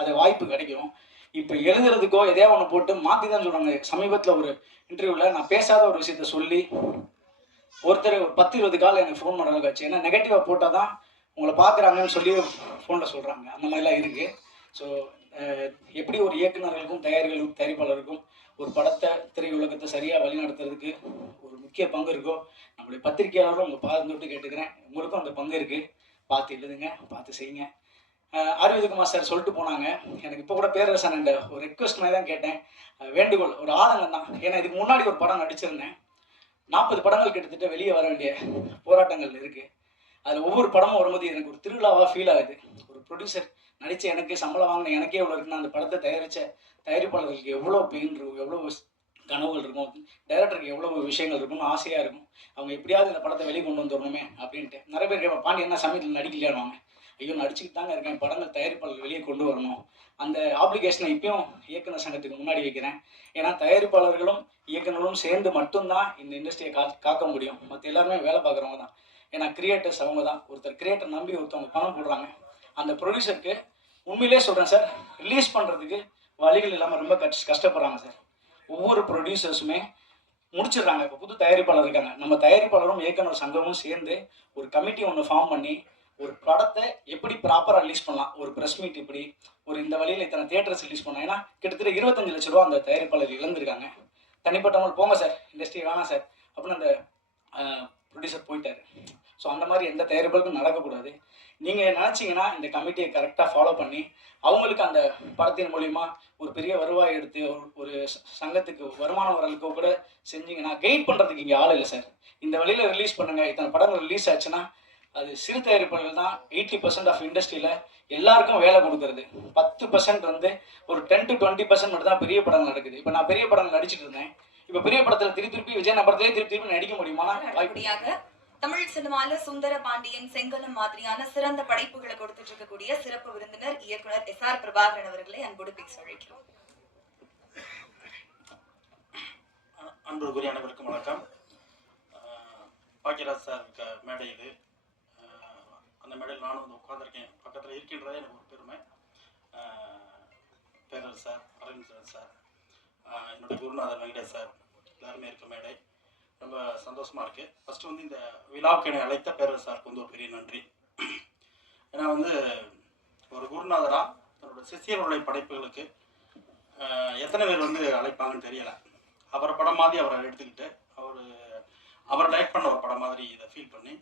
அது வாய்ப்பு கிடைக்கும். இப்போ எழுதுறதுக்கோ எதையா ஒன்று போட்டு மாற்றி தான் சொல்கிறாங்க. சமீபத்தில் ஒரு இன்டர்வியூவில் நான் பேசாத ஒரு விஷயத்த சொல்லி ஒருத்தர் ஒரு 10-20 கால் எனக்கு ஃபோன் பண்ண அளவுக்கு ஆச்சு. ஏன்னா நெகட்டிவாக போட்டால் தான் உங்களை பார்க்குறாங்கன்னு சொல்லி ஃபோனில் சொல்கிறாங்க. அந்த மாதிரிலாம் இருக்குது. ஸோ எப்படி ஒரு இயக்குநர்களுக்கும் தயாரிப்பாளருக்கும் ஒரு படத்தை திரையுலகத்தை சரியாக வழிநடத்துறதுக்கு ஒரு முக்கிய பங்கு இருக்கோ, நம்மளுடைய பத்திரிகையாளரும் உங்கள் பாதம் தொட்டு கேட்டுக்கிறேன், உங்களுக்கும் அந்த பங்கு இருக்குது. பார்த்து எழுதுங்க, பார்த்து செய்யுங்க. ஆர்வி உதயகுமார் சார் சொல்லிட்டு போனாங்க. எனக்கு இப்போ கூட பேரரசன் ஒரு ரெக்வஸ்ட் மாதிரி தான் கேட்டேன், வேண்டுகோள், ஒரு ஆதங்கம் தான். ஏன்னா இதுக்கு முன்னாடி ஒரு படம் நடிச்சிருந்தேன். 40 படங்கள் கிட்டத்தட்ட வெளியே வர வேண்டிய போராட்டங்கள் இருக்குது. அதில் ஒவ்வொரு படமும் வரும்போது எனக்கு ஒரு திருவிழாவாக ஃபீல் ஆகுது. ஒரு ப்ரொடியூசர் நடித்த எனக்கு சம்பளம் வாங்கின எனக்கே எவ்வளோ இருக்குன்னா, அந்த படத்தை தயாரித்த தயாரிப்பாளர்களுக்கு எவ்வளோ பெயின் இருக்கும், எவ்வளோ கனவுகள் இருக்கும், டைரக்டருக்கு எவ்வளோ விஷயங்கள் இருக்கும்னு ஆசையாக இருக்கும். அவங்க எப்படியாவது இந்த படத்தை வெளியே கொண்டு வந்துடணுமே அப்படின்ட்டு. நிறைய பேர் கேட்பாங்க, பாண்டி என்ன சமயத்தில் நடிக்கலையானுவாங்க. ஐயோ நடிச்சுக்கிட்டு தாங்க இருக்கேன், படங்கள் தயாரிப்பாளர்கள் வெளியே கொண்டு வரணும். அந்த ஆப்ளிகேஷனை இப்பயும் இயக்குனர் சங்கத்துக்கு முன்னாடி வைக்கிறேன். ஏன்னா தயாரிப்பாளர்களும் இயக்குனரும் சேர்ந்து மட்டும்தான் இந்த இண்டஸ்ட்ரியை காக்க முடியும். மற்ற எல்லாருமே வேலை பார்க்குறவங்க தான். ஏன்னா கிரியேட்டர்ஸ் அவங்க தான். ஒருத்தர் கிரியேட்டர் நம்பி ஒருத்தவங்க பணம் போடுறாங்க. அந்த ப்ரொடியூசருக்கு உண்மையிலே சொல்கிறேன் சார், ரிலீஸ் பண்ணுறதுக்கு வழிகள் இல்லாமல் ரொம்ப கஷ்டப்படுறாங்க சார். ஒவ்வொரு ப்ரொடியூசர்ஸுமே முடிச்சிடுறாங்க. இப்போ புது தயாரிப்பாளர் இருக்காங்க. நம்ம தயாரிப்பாளரும் இயக்குனர் சங்கமும் சேர்ந்து ஒரு கமிட்டி ஒன்று ஃபார்ம் பண்ணி ஒரு படத்தை எப்படி ப்ராப்பராக ரிலீஸ் பண்ணலாம், ஒரு ப்ரெஸ் மீட் இப்படி ஒரு இந்த வழியில் இத்தனை தியேட்டர்ஸ் ரிலீஸ் பண்ணலாம். ஏன்னா கிட்டத்தட்ட 25 லட்ச ரூபா அந்த தயாரிப்பாளர் இழந்திருக்காங்க. தனிப்பட்டவங்க போங்க சார், இண்டஸ்ட்ரி வேணாம் சார் அப்படின்னு அந்த ப்ரொடியூசர் போயிட்டார். ஸோ அந்த மாதிரி எந்த தயாரிப்பாளருக்கும் நடக்கக்கூடாது. நீங்கள் நினச்சிங்கன்னா இந்த கமிட்டியை கரெக்டாக ஃபாலோ பண்ணி அவங்களுக்கு அந்த படத்தின் மூலிமா ஒரு பெரிய வருவாய் எடுத்து ஒரு சங்கத்துக்கு வருமானம் வரலுக்கோ கூட செஞ்சிங்கன்னா கைட் பண்ணுறதுக்கு இங்கே ஆள் இல்லை சார். இந்த வழியில் ரிலீஸ் பண்ணுங்கள். இத்தனை படங்கள் ரிலீஸ் ஆச்சுன்னா அது சிறு தயாரிப்பாளர்கள் தான் 80% ஆஃப் இண்டஸ்ட்ரியில் எல்லாருக்கும் வேலை கொடுக்குறது. 10% வந்து ஒரு 10 to 20% மட்டும் தான் பெரிய படங்கள் நடக்குது. இப்போ நான் பெரிய படங்கள் நடிச்சிட்டு இருந்தேன். இப்போ பெரிய படத்தில் திருப்பி விஜய் படத்திலே திருப்பி நடிக்க முடியுமா? அடுத்தபடியாக தமிழ் சினிமால சுந்தர பாண்டியன், செங்கலம் மாதிரியான சிறந்த படைப்புகளை கொடுத்துட்டு இருக்கக்கூடிய சிறப்பு விருந்தினர் இயக்குனர் SR பிரபாகரன் அவர்களை அன்போடு பேச அழைக்கிறோம். அன்புக்குரிய அனைவருக்கும் வணக்கம். பாக்கியராஜ் சார் மேடை இது. அந்த மேடையில் நானும் வந்து உட்காந்துருக்கேன். பக்கத்தில் இருக்கின்றதே எனக்கு ஒரு பெருமை. பேரர் சார், அரவிந்த் சார், என்னுடைய குருநாதர் வெங்கடேஷ் சார் எல்லாருமே இருக்க மேடை ரொம்ப சந்தோஷமாக இருக்குது. ஃபஸ்ட்டு வந்து இந்த விழாவுக்கு என்னை அழைத்த பேரர் சாருக்கு வந்து ஒரு பெரிய நன்றி. ஏன்னா வந்து ஒரு குருநாதராக தன்னோட சிஷியர்களுடைய படைப்புகளுக்கு எத்தனை பேர் வந்து அழைப்பாங்கன்னு தெரியலை. அவரை படம் மாதிரி அவரை எடுத்துக்கிட்டு அவர் டைரக்ட் பண்ண ஒரு படம் மாதிரி இதை ஃபீல் பண்ணி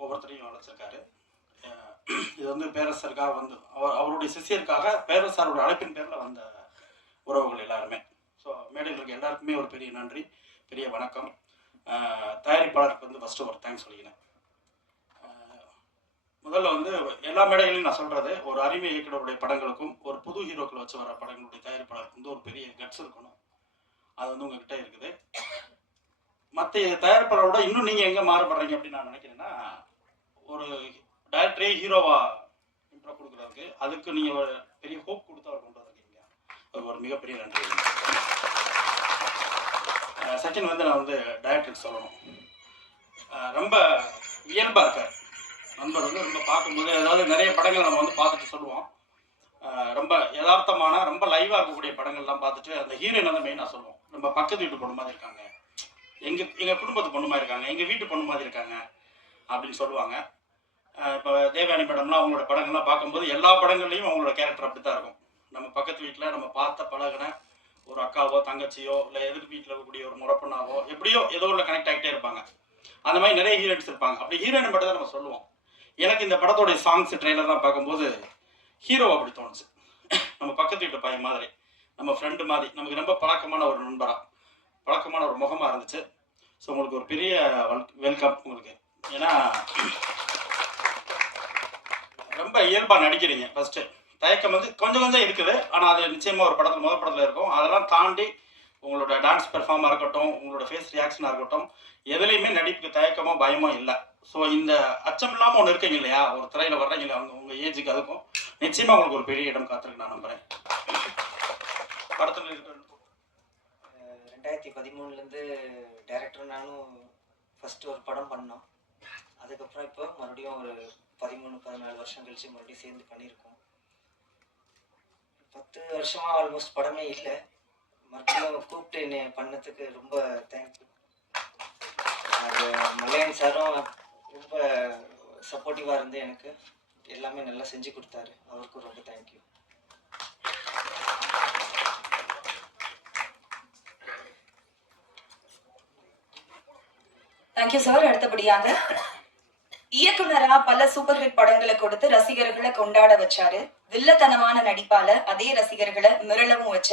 ஒவ்வொருத்தரையும் அழைச்சிருக்காரு. இது வந்து பேரரசருக்காக வந்து அவருடைய சிஷியருக்காக பேரரசரோட அழைப்பின் பேரில் வந்த உறவுகள் எல்லாருமே. ஸோ மேடையில் இருக்க எல்லாருக்குமே ஒரு பெரிய நன்றி, பெரிய வணக்கம். தயாரிப்பாளருக்கு வந்து ஃபஸ்ட்டு ஒரு தேங்க்ஸ் சொல்லிக்கிறேன். முதல்ல வந்து எல்லா மேடைகளையும் நான் சொல்கிறது, ஒரு அறிமுக இயக்குனருடைய படங்களுக்கும் ஒரு புது ஹீரோக்கள் வச்சு வர படங்களுடைய தயாரிப்பாளருக்கு வந்து ஒரு பெரிய கட்ஸ் இருக்கணும். அது வந்து உங்ககிட்ட இருக்குது. மற்ற தயாரிப்பாளரோட இன்னும் நீங்கள் எங்கே மாறுபடுறீங்க அப்படின்னு நான் நினைக்கிறேன்னா, ஒரு டைரக்டரே ஹீரோவா இன்ட்ரோ கொடுக்குறதுக்கு அதுக்கு நீங்கள் ஒரு பெரிய ஹோப் கொடுத்து அவர் கொண்டு வந்திருக்கீங்க. அது ஒரு மிகப்பெரிய நன்றி. செகண்ட் வந்து நான் வந்து டைரக்டருக்கு சொல்லணும். ரொம்ப இயல்பாக இருக்கார் நண்பர் வந்து. ரொம்ப பார்க்கும்போது அதாவது நிறைய படங்கள் நம்ம வந்து பார்த்துட்டு சொல்லுவோம், ரொம்ப யதார்த்தமான ரொம்ப லைவாக இருக்கக்கூடிய படங்கள்லாம் பார்த்துட்டு அந்த ஹீரோயின் வந்து மெயினாக சொல்லுவோம், நம்ம பக்கத்து வீட்டு பொண்ணு மாதிரி இருக்காங்க, எங்கள் குடும்பத்து பொண்ணு மாதிரி இருக்காங்க, எங்கள் வீட்டு பொண்ணு மாதிரி இருக்காங்க அப்படின்னு சொல்லுவாங்க. இப்போ தேவயானி மேடம்லாம் அவங்களோட படங்கள்லாம் பார்க்கும்போது எல்லா படங்கள்லையும் அவங்களோட கேரக்டர் அப்படி தான் இருக்கும். நம்ம பக்கத்து வீட்டில் நம்ம பார்த்த பழகின ஒரு அக்காவோ தங்கச்சியோ இல்லை எதிர் வீட்டில் இருக்கக்கூடிய ஒரு முறப்பண்ணாவோ எப்படியோ ஏதோ உள்ள கனெக்ட் ஆகிட்டே இருப்பாங்க. அந்த மாதிரி நிறைய ஹீரோயின்ஸ் இருப்பாங்க. அப்படி ஹீரோயின் மட்டும் தான் நம்ம சொல்லுவோம். எனக்கு இந்த படத்தோடைய சாங்ஸ் ட்ரெய்லர்லாம் பார்க்கும்போது ஹீரோ அப்படி தோணுச்சு. நம்ம பக்கத்து வீட்டு பையன் மாதிரி, நம்ம ஃப்ரெண்டு மாதிரி, நமக்கு ரொம்ப பழக்கமான ஒரு நண்பராக, பழக்கமான ஒரு முகமாக இருந்துச்சு. ஸோ உங்களுக்கு ஒரு பெரிய வெல்கம் உங்களுக்கு. ஏன்னா ரொம்ப இயல்பாக நடிக்கிறீங்க. ஃபஸ்ட்டு தயக்கம் வந்து கொஞ்சம் கொஞ்சம் இருக்குது, ஆனால் அது நிச்சயமாக ஒரு படத்தில் முதல் படத்தில் இருக்கும். அதெல்லாம் தாண்டி உங்களோட டான்ஸ் பெர்ஃபார்மாக இருக்கட்டும், உங்களோட ஃபேஸ் ரியாக்ஷனாக இருக்கட்டும், எதுலேயுமே நடிப்புக்கு தயக்கமோ பயமோ இல்லை. ஸோ இந்த அச்சம் இல்லாமல் ஒன்று இருக்கீங்க இல்லையா, ஒரு திரையில் வர்றீங்க இல்லையா, உங்கள் ஏஜுக்கு அதுக்கும் நிச்சயமாக உங்களுக்கு ஒரு பெரிய இடம் காத்திருக்கு நான் நம்புகிறேன். படத்தில் இருக்கிற 2013 டைரக்டர் நானும் ஃபஸ்ட்டு ஒரு படம் பண்ணோம். அதுக்கப்புறம் இப்போ மறுபடியும் ஒரு 13-14 வருஷம் கழிச்சு மறுபடியும் சேர்ந்து பண்ணியிருக்கோம். 10 வருஷமாக ஆல்மோஸ்ட் படமே இல்லை. மறுபடியும் கூப்பிட்டு என்னை பண்ணதுக்கு ரொம்ப தேங்க்யூ. அது மலையன் சாரும் ரொம்ப சப்போர்ட்டிவாக இருந்து எனக்கு எல்லாமே நல்லா செஞ்சு கொடுத்தாரு. அவருக்கும் ரொம்ப தேங்க்யூ. Thank you sir. அடுத்தபடியாக இயக்குனரா பல சூப்பர் ஹிட் படங்களை கொடுத்து ரசிகர்களை கொண்டாட வச்சாரு. வில்லத்தனமான நடிப்பால அதே ரசிகர்களை மிரளவும் வச்ச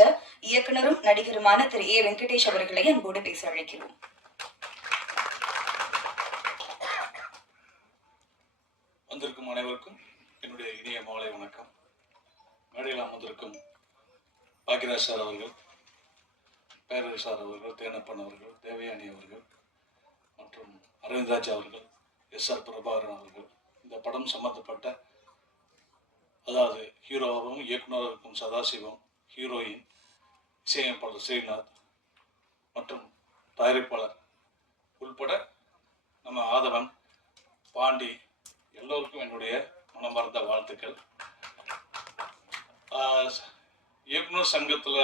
இயக்குனரும் நடிகருமான திரு A. வெங்கடேஷ் அவர்களை அன்போடு பேச அழைக்கிறோம். வந்திருக்கும் அனைவருக்கும் என்னுடைய இனிய மாலை வணக்கம். மேடையில் அமர்ந்திருக்கும் பாக்கியராஜ் சார் அவர்கள், பேரரசு சார் அவர்கள், தேனப்பன் அவர்கள், தேவயானி அவர்கள் மற்றும் அரவிந்த்ராஜ் அவர்கள், SR பிரபாகரன் அவர்கள், இந்த படம் சம்பந்தப்பட்ட அதாவது ஹீரோவாகவும் இயக்குநராகவும் சதாசிவம், ஹீரோயின் இசையமைப்பாளர் ஸ்ரீநாத் மற்றும் தயாரிப்பாளர் உள்பட நம்ம ஆதவன், பாண்டி எல்லோருக்கும் என்னுடைய மனமார்ந்த வாழ்த்துக்கள். இயக்குனர் சங்கத்தில்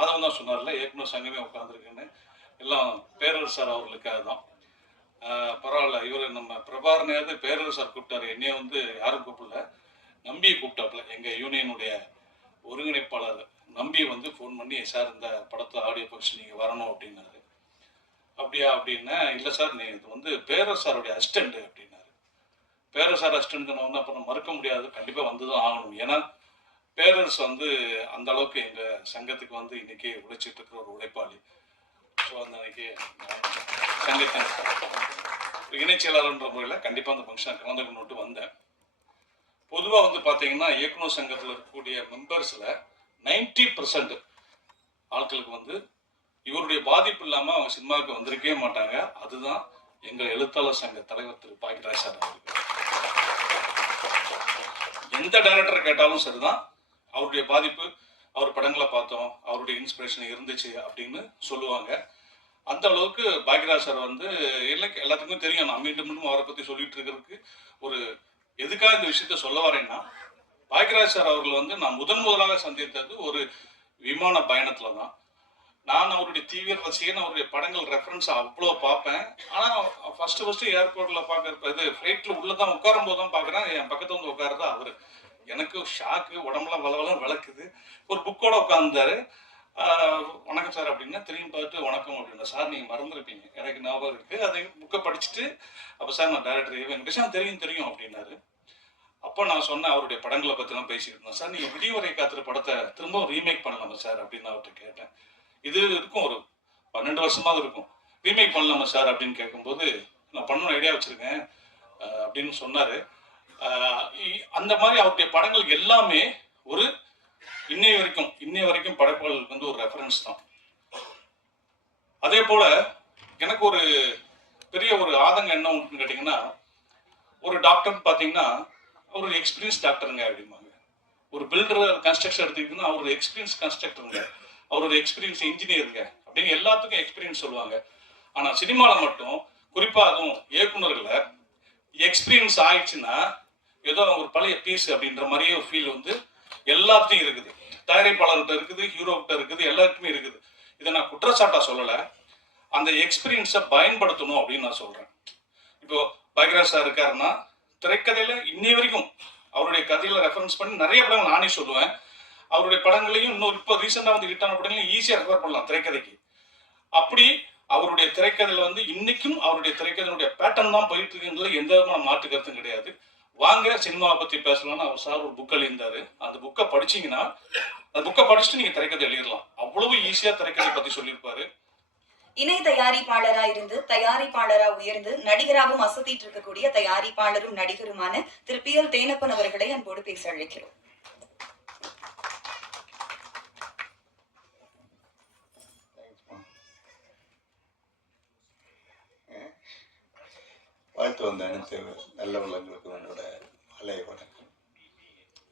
ஆதவன் தான் சொன்னார்ல, இயக்குனர் சங்கமே உட்காந்துருக்குன்னு, எல்லாம் பேரரசு சார் அவர்களுக்காக தான். பரவாயில்ல, இவர் நம்ம பிரபாகரனையாவது பேரரசு சார் கூப்பிட்டாரு, என்னைய வந்து யாரும் கூப்பிடல, நம்பியை கூப்பிட்டாப்புல. எங்கள் யூனியனுடைய ஒருங்கிணைப்பாளர் நம்பி வந்து ஃபோன் பண்ணி, சார் இந்த படத்தை ஆடியோ ஃபங்க்ஷன் நீங்கள் வரணும் அப்படின்னாரு. அப்படியா அப்படின்னா, இல்லை சார் நீ இது வந்து பேரரசு சாருடைய அசிஸ்டண்ட்டு அப்படின்னாரு. பேரரசு சார் அசிஸ்டண்ட்டுன்னு ஒன்று அப்போ மறுக்க முடியாது, கண்டிப்பாக வந்து தான் ஆகணும். ஏன்னா பேரரசு வந்து அந்த அளவுக்கு எங்கள் சங்கத்துக்கு வந்து இன்றைக்கி உழைச்சிட்டு இருக்கிற ஒரு உழைப்பாளி. ஸோ அந்த அன்றைக்கி சங்கத்தின் இணைச்செயலாளர்ன்ற முறையில் கண்டிப்பாக அந்த ஃபங்க்ஷனை கலந்துக்கணுன்ட்டு வந்தேன். பொதுவாக வந்து பார்த்தீங்கன்னா இயக்குனர் சங்கத்தில் இருக்கக்கூடிய மெம்பர்ஸில் 90% ஆட்களுக்கு வந்து இவருடைய பாதிப்பு இல்லாமல் அவங்க சினிமாவுக்கு வந்திருக்கவே மாட்டாங்க. அதுதான் எங்கள் எழுத்தாளர் சங்க தலைவர் திரு பாக்கியராஜ் சார் அவர்கள். எந்த டைரக்டர் கேட்டாலும் சரிதான், அவருடைய பாதிப்பு, அவர் படங்களை பார்த்தோம், அவருடைய இன்ஸ்பிரேஷன் இருந்துச்சு அப்படின்னு சொல்லுவாங்க. அந்த அளவுக்கு பாக்யராஜ் சார் வந்து எல்லாத்துக்குமே தெரியும். நான் மீண்டும் மீண்டும் அவரை பற்றி சொல்லிட்டு இருக்கிறதுக்கு ஒரு எதுக்காக இந்த விஷயத்த சொல்ல வரேன்னா, பாக்யராஜ் சார் அவர்கள் வந்து நான் முதலாக சந்தித்தது ஒரு விமான பயணத்தில் தான். நான் அவருடைய தீவிர ரசிகன், அவருடைய படங்கள் ரெஃபரன்ஸ் அவ்வளோ பார்ப்பேன். ஆனால் ஃபஸ்ட்டு ஏர்போர்ட்டில் பார்க்குற இது ஃப்ளைட்டில் உள்ளே தான் உட்காரும் போது தான் பார்க்குறேன், என் பக்கத்தில் வந்து உட்காருதா அவர். எனக்கு ஷாக்கு, உடம்புலாம் வளவெல்லாம் விளக்குது. ஒரு புக்கோட உட்காந்துருந்தாரு. வணக்கம் சார் அப்படின்னா திரும்பி பார்த்து வணக்கம் அப்படின்னா, சார் நீங்கள் மறந்துருப்பீங்க, எனக்கு ஞாபகம் இருக்குது, அதை புக்கை படிச்சுட்டு அப்போ சார் நான் டைரக்டர் வெங்கடேஷன் தெரியும் அப்படின்னாரு. அப்போ நான் சொன்னேன், அவருடைய படங்களை பற்றிலாம் பேசிட்டு இருந்தேன். சார் நீங்கள் விடிவரை காத்துற படத்தை திரும்ப ரீமேக் பண்ணலாமா சார் அப்படின்னு அவர்கிட்ட கேட்டேன். இது இருக்கும் ஒரு 12 வருஷமாவது இருக்கும். ரீமேக் பண்ணலாமா சார் அப்படின்னு கேட்கும்போது, நான் பண்ணணும் ஐடியா வச்சுருக்கேன் அப்படின்னு சொன்னார். அந்த மாதிரி அவருடைய படங்கள் எல்லாமே ஒரு இன்னைய வரைக்கும் படைப்புகளுக்கு வந்து ஒரு ரெஃபரன்ஸ் தான். அதே போல எனக்கு ஒரு பெரிய ஒரு ஆதங்கம் என்ன உண்டுன்னு கேட்டிங்கன்னா, ஒரு டாக்டர்னு பார்த்தீங்கன்னா அவர் ஒரு எக்ஸ்பீரியன்ஸ் டாக்டருங்க அப்படிம்பாங்க. ஒரு பில்டர் கன்ஸ்ட்ரக்ஷன் எடுத்துக்கிட்டீங்கன்னா அவர் ஒரு எக்ஸ்பீரியன்ஸ் கன்ஸ்ட்ரக்டருங்க, அவர் ஒரு எக்ஸ்பீரியன்ஸ் இன்ஜினியருங்க அப்படின்னு எல்லாத்துக்கும் எக்ஸ்பீரியன்ஸ் சொல்லுவாங்க. ஆனால் சினிமாவில் மட்டும் குறிப்பாக அதுவும் இயக்குநர்களை எக்ஸ்பீரியன்ஸ் ஆயிடுச்சுன்னா ஏதோ ஒரு பழைய பீஸ் அப்படின்ற மாதிரியே ஒரு ஃபீல் வந்து எல்லாத்தையும் இருக்குது. தயாரிப்பாளர்கிட்ட இருக்குது, ஹீரோக்கிட்ட இருக்குது, எல்லாருக்குமே இருக்குது. இதை நான் குற்றச்சாட்டாக சொல்லலை, அந்த எக்ஸ்பீரியன்ஸை பயன்படுத்தணும் அப்படின்னு நான் சொல்கிறேன். இப்போ பாக்யராஜ் சார் இருக்காருன்னா திரைக்கதையில் இன்னை வரைக்கும் அவருடைய கதையில் ரெஃபரன்ஸ் பண்ணி நிறைய படங்கள் நானே சொல்லுவேன். அவருடைய படங்களையும் இன்னும் இப்போ ரீசெண்டாக வந்து ஹிட்டான படங்களையும் ஈஸியாக ரெஃபர் பண்ணலாம் திரைக்கதைக்கு. அப்படி அவருடைய திரைக்கதையில் வந்து இன்னைக்கும் அவருடைய திரைக்கதையினுடைய பேட்டர்ன் தான் போயிட்டு இருக்குன்றதுல எந்த விதமான மாற்று கருத்தும் கிடையாது. வாங்க சினிமாவை பற்றி பேசலாம்னு அவர் சார் ஒரு புக் எழுதியிருந்தாரு. அந்த புக்கை படிச்சீங்கன்னா, அந்த புக்கை படிச்சுட்டு நீங்க திரைக்கதை எழுதிடலாம். அவ்வளவு ஈஸியா திரைக்கதை பத்தி சொல்லியிருப்பாரு. இணை தயாரிப்பாளரா இருந்து தயாரிப்பாளரா உயர்ந்து நடிகராகவும் அசத்திட்டு இருக்கக்கூடிய தயாரிப்பாளரும் நடிகருமான திரு PL தேனப்பன் அவர்களை அன்போடு பேச அழைக்கிறோம். வாழ்த்து வந்த அனைத்து நல்ல உள்ளங்களுக்கு உங்களோட அலைய வணக்கம்.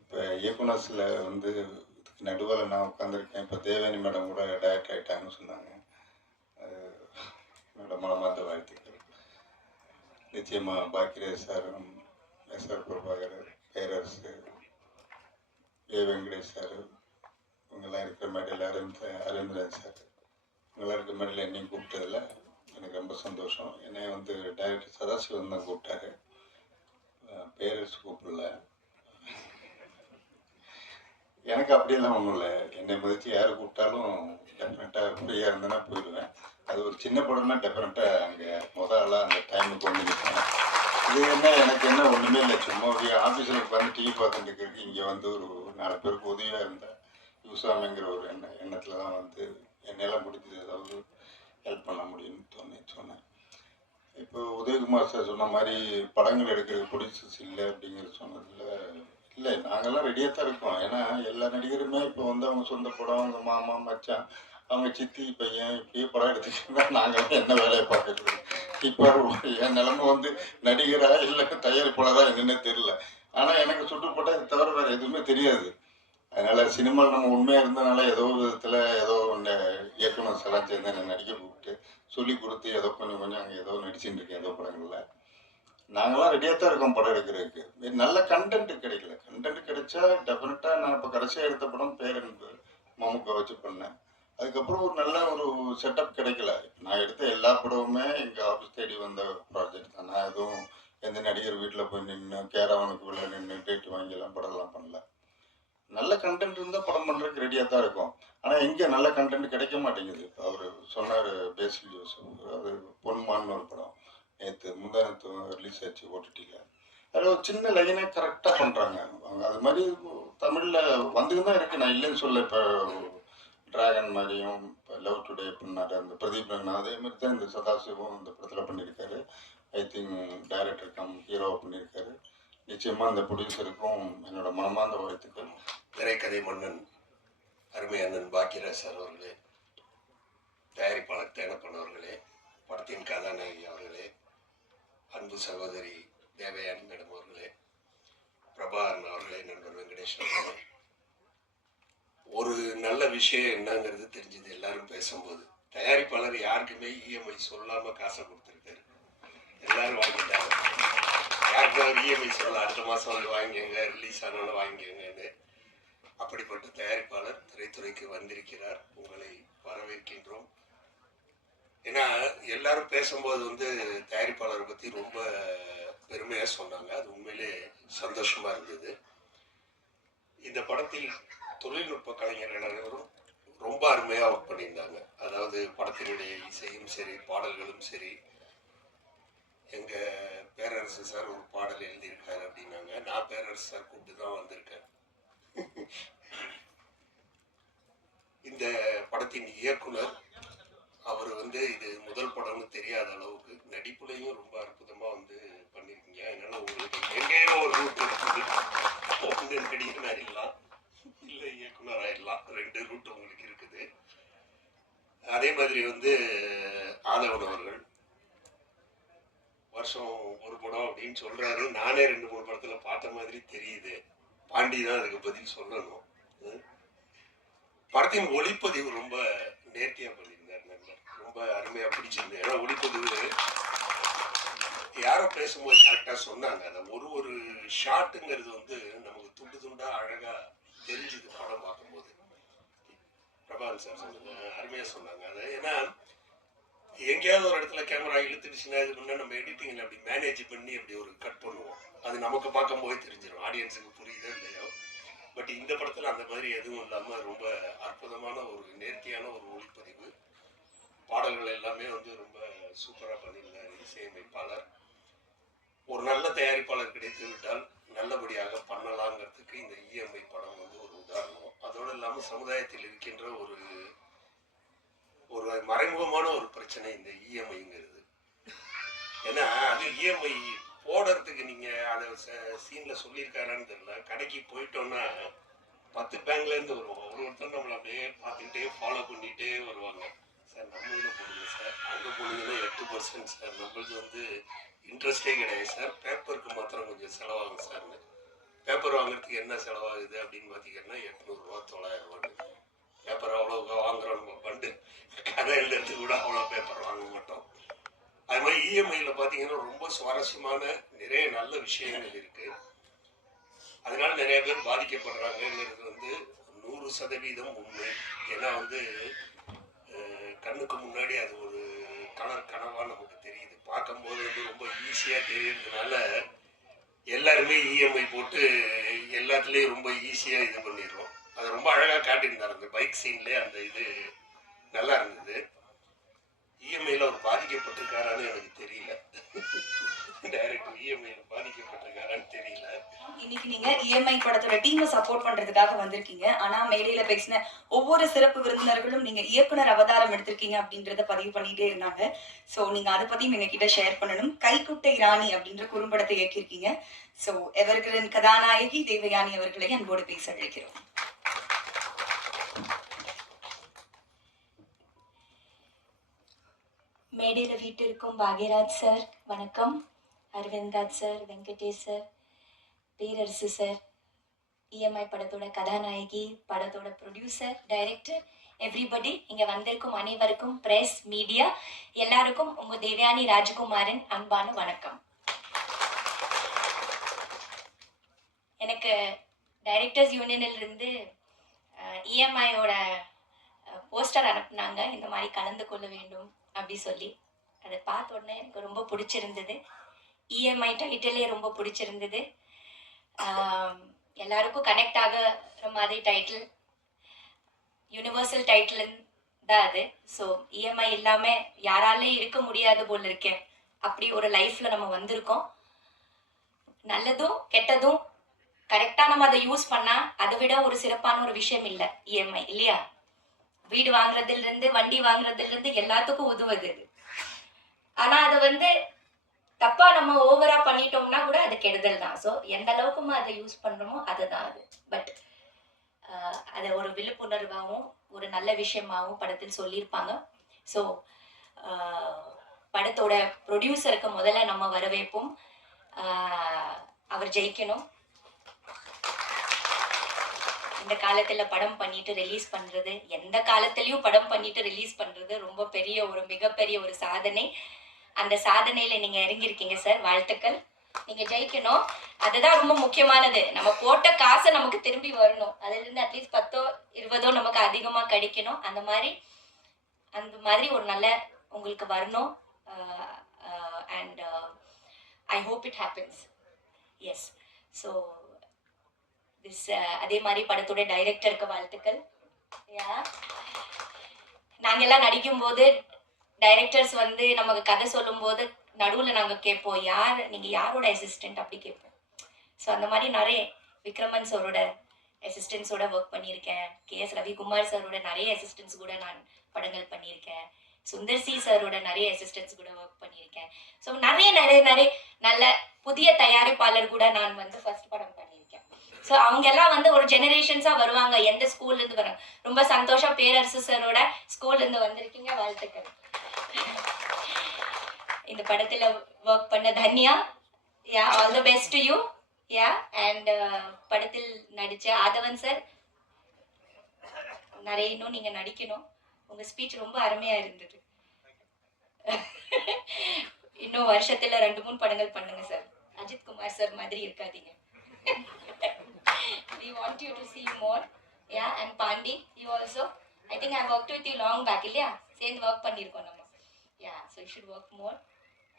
இப்போ இயக்குனர்ஸில் வந்து இதுக்கு நடுவில் நான் உட்காந்துருக்கேன். இப்போ தேவயானி மேடம் கூட டைரக்ட் ஆகிட்டாங்கன்னு சொன்னாங்க. என்னோட மனமார்ந்த வாழ்த்துக்கள். நிச்சயமாக பாக்யராஜ் சாரும், SR பிரபாகர், பேரரசு, வெங்கடேஷ் சார், இவங்கெல்லாம் இருக்கிற மேடையில் அரவிந்தராஜ் சார், இவங்கெல்லாம் இருக்கிற மேடையில் என்னையும் கூப்பிட்டதில் எனக்கு ரொம்ப சந்தோஷம். என்னை வந்து டைரக்டர் சதாசிவன் தான் கூப்பிட்டாரு, பேரரசு கூப்பிடல. எனக்கு அப்படியெல்லாம் ஒன்றும் இல்லை. என்னை மதித்து யார் கூப்பிட்டாலும் டெஃபினட்டாக ஃப்ரீயாக இருந்தேன்னா போயிடுவேன். அது ஒரு சின்ன படம்னா டெஃபினட்டாக அங்கே முதல்ல அந்த டைமுக்கு வந்து நிற்பேன். இது என்ன எனக்கு என்ன ஒன்றுமே இல்லை, சும்மா அப்படியே ஆஃபீஸில் உட்காந்து டிவி பார்த்துட்டு இருக்கிறதுக்கு இங்கே வந்து ஒரு 4 பேருக்கு உதவியாக இருந்தேன் யூஸாமிங்கிற ஒரு எண்ணத்தில் தான் வந்து என்னெல்லாம் பிடிச்சது ஏதாவது ஹெல்ப் பண்ண முடியும்னு சொன்னேன். இப்போ உதயகுமார் சார் சொன்ன மாதிரி படங்கள் எடுக்கிறது ப்ரொடியூசர்ஸ் இல்லை அப்படிங்கிறது சொன்னதில் இல்லை, நாங்கள்லாம் ரெடியாக தான் இருக்கோம். ஏன்னா எல்லா நடிகருமே இப்போ வந்து அவங்க சொந்த படம், அவங்க மாமா மச்சான், அவங்க சித்தி பையன் இப்படியே படம் எடுத்துக்கிட்டா நாங்கள்லாம் என்ன வேலையை பார்க்கறது. இப்போ என் நிலைமை வந்து நடிகரா இல்லை தயாரிப்பாளரா என்னன்னே தெரியல. ஆனால் எனக்கு சுட்டுப்பட்டால் இது தவிர வேறு எதுவுமே தெரியாது. அதனால் சினிமாவில் நம்ம உண்மையாக இருந்தனால ஏதோ விதத்தில் ஏதோ ஒன்று இயக்குனர் எல்லாம் சேர்ந்து என்னை நடிக்க கூப்பிட்டு சொல்லி கொடுத்து ஏதோ கொஞ்சம் அங்கே ஏதோ நடிச்சுட்டு இருக்கேன் ஏதோ படங்களில். நாங்களாம் ரெடியாக தான் இருக்கோம் படம் எடுக்கிறதுக்கு. நல்ல கண்டென்ட் கிடைக்கல. கண்டென்ட் கிடைச்சா டெஃபினட்டாக நான் இப்போ கடைசியாக எடுத்த படம் பேரன்பு மம்முக்கை வச்சு பண்ணேன். அதுக்கப்புறம் ஒரு நல்ல ஒரு செட்டப் கிடைக்கல. நான் எடுத்த எல்லா படமுமே எங்கள் ஆஃபீஸ் தேடி வந்த ப்ராஜெக்ட் தான். நான் எதுவும் எந்த நடிகர் வீட்டில் போய் நின்று கேரவனுக்கு உள்ள நின்று டேட் வாங்கியெல்லாம் படம்லாம் பண்ணல. நல்ல கண்டென்ட் இருந்தால் படம் பண்ணுறதுக்கு ரெடியாக தான் இருக்கும். ஆனால் எங்கே நல்ல கண்டென்ட் கிடைக்க மாட்டேங்குது. இப்போ அவர் சொன்னார் பேசில் ஜோசப், அது பொன்மான்னு ஒரு படம் முந்தானத்து ரிலீஸ் ஆச்சு OTTயில். அதில் ஒரு சின்ன லைனை கரெக்டாக பண்ணுறாங்க அவங்க. அது மாதிரி தமிழில் வந்துட்டு தான் இருக்குது, நான் இல்லைன்னு சொல்ல. இப்போ டிராகன் மாதிரியும் இப்போ லவ் டுடே பண்ணார் அந்த பிரதீப் ரங்கனா, அதே மாதிரி தான் இந்த சதாசிவம் இந்த படத்தில் பண்ணியிருக்காரு. ஐ திங்க் டைரக்டர் கம் ஹீரோவாக பண்ணியிருக்காரு. நிச்சயமாக இந்த ப்ரொடியூசருக்கும் என்னோட மனமார்ந்த வாழ்த்துக்கள். திரைக்கதை மன்னன் அருமை அண்ணன் பாக்யராஜ் சார் அவர்களே, தயாரிப்பாளர் தேனப்பன் அவர்களே, படத்தின் கதாநாயகி அவர்களே, அன்பு சகோதரி தேவயானி மேடம் அவர்களே, பிரபாகரன் அவர்களே, நண்பர் வெங்கடேஷ் அவர்களே, ஒரு நல்ல விஷயம் என்னங்கிறது தெரிஞ்சது எல்லாரும் பேசும்போது. தயாரிப்பாளர் யாருக்குமே இஎம்ஐ சொல்லாம காசை கொடுத்துருக்காரு. எல்லாரும் வாங்கிட்டாங்க. யாருக்கும் அவர் இஎம்ஐ சொல்ல அடுத்த மாதம் வந்து வாங்கிக்கங்க, ரிலீஸ் ஆனோன்னு வாங்கிக்கங்கன்னு. அப்படிப்பட்ட தயாரிப்பாளர் திரைத்துறைக்கு வந்திருக்கிறார். உங்களை வரவேற்கின்றோம். ஏன்னா எல்லாரும் பேசும்போது வந்து தயாரிப்பாளரை பற்றி ரொம்ப பெருமையாக சொன்னாங்க. அது உண்மையிலே சந்தோஷமாக இருந்தது. இந்த படத்தில் தொழில்நுட்ப கலைஞர்கள் அனைவரும் ரொம்ப அருமையாக ஒர்க் பண்ணியிருந்தாங்க. அதாவது படத்தினுடைய இசையும் சரி, பாடல்களும் சரி. எங்கள் பேரரசு சார் ஒரு பாடல் எழுதியிருக்காரு அப்படின்னாங்க. நான் பேரரசு சார் கூப்பிட்டு தான் வந்திருக்கேன். இந்த படத்தின் இயக்குனர் அவர் வந்து இது முதல் படம்னு தெரியாத அளவுக்கு நடிப்புலையும் ரொம்ப அற்புதமாக வந்து பண்ணியிருக்கீங்க. அதனால உங்களுக்கு எங்கேயோ ஒரு ரூட் இருக்குது. ஒன்று நடிகர் ஆகிடலாம், இல்லை இயக்குனர் ஆகிடலாம். 2 ரூட் உங்களுக்கு இருக்குது. அதே மாதிரி வந்து ஆதவன் அவர்கள் வருஷம் ஒரு படம் அப்படின்னு சொல்றாரு. நானே 2-3 படத்துல பார்த்த மாதிரி தெரியுது. பாண்டி தான் அதுக்கு பதில் சொல்லணும். படத்தின் ஒளிப்பதிவு ரொம்ப நேர்த்தியா பண்ணியிருந்தார். ரொம்ப அருமையா பிடிச்சிருந்தேன். ஏன்னா ஒளிப்பதிவு யாரோ பேசும்போது கரெக்டா சொன்னாங்க. அதை ஒரு ஷாட்டுங்கிறது வந்து நமக்கு துண்டு துண்டா அழகா தெரிஞ்சுது படம் பார்க்கும்போது. பிரபாகரன் சார் சொன்னாங்க, அருமையா சொன்னாங்க. அதை ஏன்னா எங்கேயாவது ஒரு இடத்துல கேமரா இழுத்துடுச்சுன்னா இது முன்னே நம்ம எடிட்டிங்கில் அப்படி மேனேஜ் பண்ணி அப்படி ஒரு கட் பண்ணுவோம். அது நமக்கு பார்க்கும் போது தெரிஞ்சிடும், ஆடியன்ஸுக்கு புரியுதோ இல்லையோ. பட் இந்த படத்தில் அந்த மாதிரி எதுவும் இல்லாமல் ரொம்ப அற்புதமான ஒரு நேர்த்தியான ஒரு ஒளிப்பதிவு. பாடல்கள் எல்லாமே வந்து ரொம்ப சூப்பராக பண்ணியிருந்தார் இசையமைப்பாளர். ஒரு நல்ல தயாரிப்பாளர் கிடைத்து விட்டால் நல்லபடியாக பண்ணலாங்கிறதுக்கு இந்த இஎம்ஐ படம் வந்து ஒரு உதாரணம். அதோடு இல்லாமல் சமுதாயத்தில் இருக்கின்ற ஒரு மறைமுகமான ஒரு பிரச்சனை இந்த இஎம்ஐங்கிறது. ஏன்னா அது இஎம்ஐ போடுறதுக்கு நீங்கள் அதை சீனில் சொல்லியிருக்காரான்னு தெரியல. கடைக்கு போயிட்டோன்னா 10 பேங்க்லேருந்து வருவோம். ஒருத்தர் நம்மளை அப்படியே பார்த்துக்கிட்டே ஃபாலோ பண்ணிகிட்டே வருவாங்க. சார் நம்ம இதில் போடுங்க சார், அங்கே போனீங்கன்னா 8% சார், நம்மளுக்கு வந்து இன்ட்ரெஸ்டே கிடையாது சார், பேப்பருக்கு மாத்திரம் கொஞ்சம் செலவாகும் சார்னு. பேப்பர் வாங்குறதுக்கு என்ன செலவாகுது அப்படின்னு பார்த்தீங்கன்னா 800 ரூபா 900 ரூபான்னு. பேப்பர் அவ்வளோ வாங்குறோம் நம்ம பண்டு, கதை எழுதுறதுக்கு கூட அவ்வளோ பேப்பர் வாங்க மாட்டோம். அது மாதிரி இஎம்ஐயில் பார்த்தீங்கன்னா ரொம்ப சுவாரஸ்யமான நிறைய நல்ல விஷயங்கள் இருக்கு. அதனால நிறைய பேர் பாதிக்கப்படுறாங்கிறது வந்து 100% உண்மை. ஏன்னா வந்து கண்ணுக்கு முன்னாடி அது ஒரு கனவா நமக்கு தெரியுது. பார்க்கும்போது வந்து ரொம்ப ஈஸியாக தெரியறதுனால எல்லாருமே இஎம்ஐ போட்டு எல்லாத்துலேயும் ரொம்ப ஈஸியாக இது பண்ணிடுறோம். அது ரொம்ப அழகாக காட்டியிருந்தார் அந்த பைக் சீன்லேயே. அந்த இது நல்லா இருந்தது. இஎம்ஐயில் அவர் பாதிக்கப்பட்டிருக்காரான்னு எனக்கு தெரியல. டைரக்டர் இஎம்ஐயில் பாதிக்கப்பட்டிருக்காரான்னு தெரியல. இன்னைக்கு நீங்க இஎம்ஐ படத்தோட டீமை சப்போர்ட் பண்றதுக்காக வந்திருக்கீங்க. ஆனா மேடையில பேசின ஒவ்வொரு சிறப்பு விருந்தினர்களும் நீங்க இயக்குனர் அவதாரம் எடுத்திருக்கீங்க அப்படின்றத பதிவு பண்ணிட்டே இருந்தாங்க. சோ நீங்க அதை பத்தியும் எங்க கிட்ட ஷேர் பண்ணணும். கைக்குட்டை ராணி அப்படின்ற குறும்படத்தை இயக்கியிருக்கீங்க. சோ எவர்களின் கதாநாயகி தேவயானி அவர்களை அன்போடு பேச அழைக்கிறோம். மேடையில வீட்டிற்கும் பாக்யராஜ் சார் வணக்கம், அரவிந்த்ராஜ் சார், வெங்கடேஷ் சார், பேரரசு சார், இஎம்ஐ படத்தோட கதாநாயகி, படத்தோட ப்ரொடியூசர், டைரக்டர், எவ்ரிபடி, இங்க வந்திருக்கும் அனைவருக்கும், பிரஸ், மீடியா எல்லாருக்கும் உங்க தேவயானி ராஜகுமாரின் அன்பான வணக்கம். எனக்கு டைரக்டர்ஸ் யூனியனில் இருந்து இஎம்ஐயோட போஸ்டர் அனுப்புனாங்க, இந்த மாதிரி கலந்து கொள்ள வேண்டும் அப்படி சொல்லி. அதை பார்த்த உடனே எனக்கு ரொம்ப பிடிச்சிருந்தது. இஎம்ஐ டைட்டிலே ரொம்ப பிடிச்சிருந்தது. எல்லாருக்கும் கனெக்ட் ஆகிற மாதிரி டைட்டில், யூனிவர்சல் டைட்டில் தான் அது. ஸோ இஎம்ஐ இல்லாமல் யாராலே இருக்க முடியாது போல் இருக்கேன். அப்படி ஒரு லைஃப்பில் நம்ம வந்திருக்கோம். நல்லதும் கெட்டதும் கரெக்டாக நம்ம அதை யூஸ் பண்ணால் அதை விட ஒரு சிறப்பான ஒரு விஷயம் இல்லை இஎம்ஐ, இல்லையா? வீடு வாங்குறதுலேருந்து வண்டி வாங்குறதுலேருந்து எல்லாத்துக்கும் உதவுது. ஆனால் அதை வந்து தப்பாக நம்ம ஓவராக பண்ணிட்டோம்னா கூட அது கெடுதல் தான். ஸோ எந்த அளவுக்கு அதை யூஸ் பண்ணுறோமோ அதுதான் அது. பட் அதை ஒரு விழிப்புணர்வாகவும் ஒரு நல்ல விஷயமாகவும் படத்தில் சொல்லியிருப்பாங்க. ஸோ படத்தோட ப்ரொடியூசருக்கு முதல்ல நம்ம வரவேற்போம். அவர் ஜெயிக்கணும். இந்த காலத்துல படம் பண்ணிட்டு ரிலீஸ் பண்றது, எந்த காலத்திலயும் படம் பண்ணிட்டு ரிலீஸ் பண்றது ரொம்ப பெரிய ஒரு மிகப்பெரிய ஒரு சாதனை. அந்த சாதனையில நீங்க இறங்கியிருக்கீங்க சார், வாழ்த்துக்கள். நீங்க ஜெயிக்கணும், அதுதான் ரொம்ப முக்கியமானது. நம்ம போட்ட காசை நமக்கு திரும்பி வரணும், அதுல இருந்து அட்லீஸ்ட் 10 20 நமக்கு அதிகமா கிடைக்கணும். அந்த மாதிரி ஒரு நல்ல உங்களுக்கு வரணும். And I hope it happens. Yes. So அதே மாதிரி படத்தோட டைரக்டருக்கு வாழ்த்துக்கள். நாங்கெல்லாம் நடிக்கும் போது டைரக்டர்ஸ் வந்து நமக்கு கதை சொல்லும் போது நடுவில் நாங்கள் கேட்போம், நீங்கள் யாரோட அசிஸ்டன்ட் அப்படி கேட்போம். ஸோ அந்த மாதிரி நிறைய விக்ரமன் சாரோட அசிஸ்டன்ஸோட ஒர்க் பண்ணியிருக்கேன். KS ரவிக்குமார் சாரோட நிறைய அசிஸ்டன்ஸ் கூட நான் படங்கள் பண்ணியிருக்கேன். சுந்தர் சி சாரோட நிறைய அசிஸ்டன்ஸ் கூட ஒர்க் பண்ணியிருக்கேன். ஸோ நிறைய நிறைய நிறைய நல்ல புதிய தயாரிப்பாளர் கூட நான் வந்து ஃபர்ஸ்ட் படம் பண்ணியிருக்கேன். ஸோ அவங்க எல்லாம் வந்து ஒரு ஜெனரேஷன்ஸாக வருவாங்க, எந்த ஸ்கூல்லேருந்து வராங்க. ரொம்ப சந்தோஷம், பேரரசு சாரோட ஸ்கூல்லேருந்து வந்திருக்கீங்க, வாழ்த்துக்கள். இந்த படத்தில் ஒர்க் பண்ண Dhanya, all the best to you. And படத்தில் நடித்த ஆதவன் சார், நிறைய இன்னும் நீங்கள் நடிக்கணும். உங்கள் ஸ்பீச் ரொம்ப அருமையாக இருந்தது. இன்னும் வருஷத்துல 2-3 படங்கள் பண்ணுங்க சார். அஜித் குமார் சார் மாதிரி இருக்காதீங்க. We want you to see more. And Pandi, you also. I think I worked with you long back, இல்லையா? சேர்ந்து ஒர்க் பண்ணியிருக்கோம் நம்ம. So you should work more.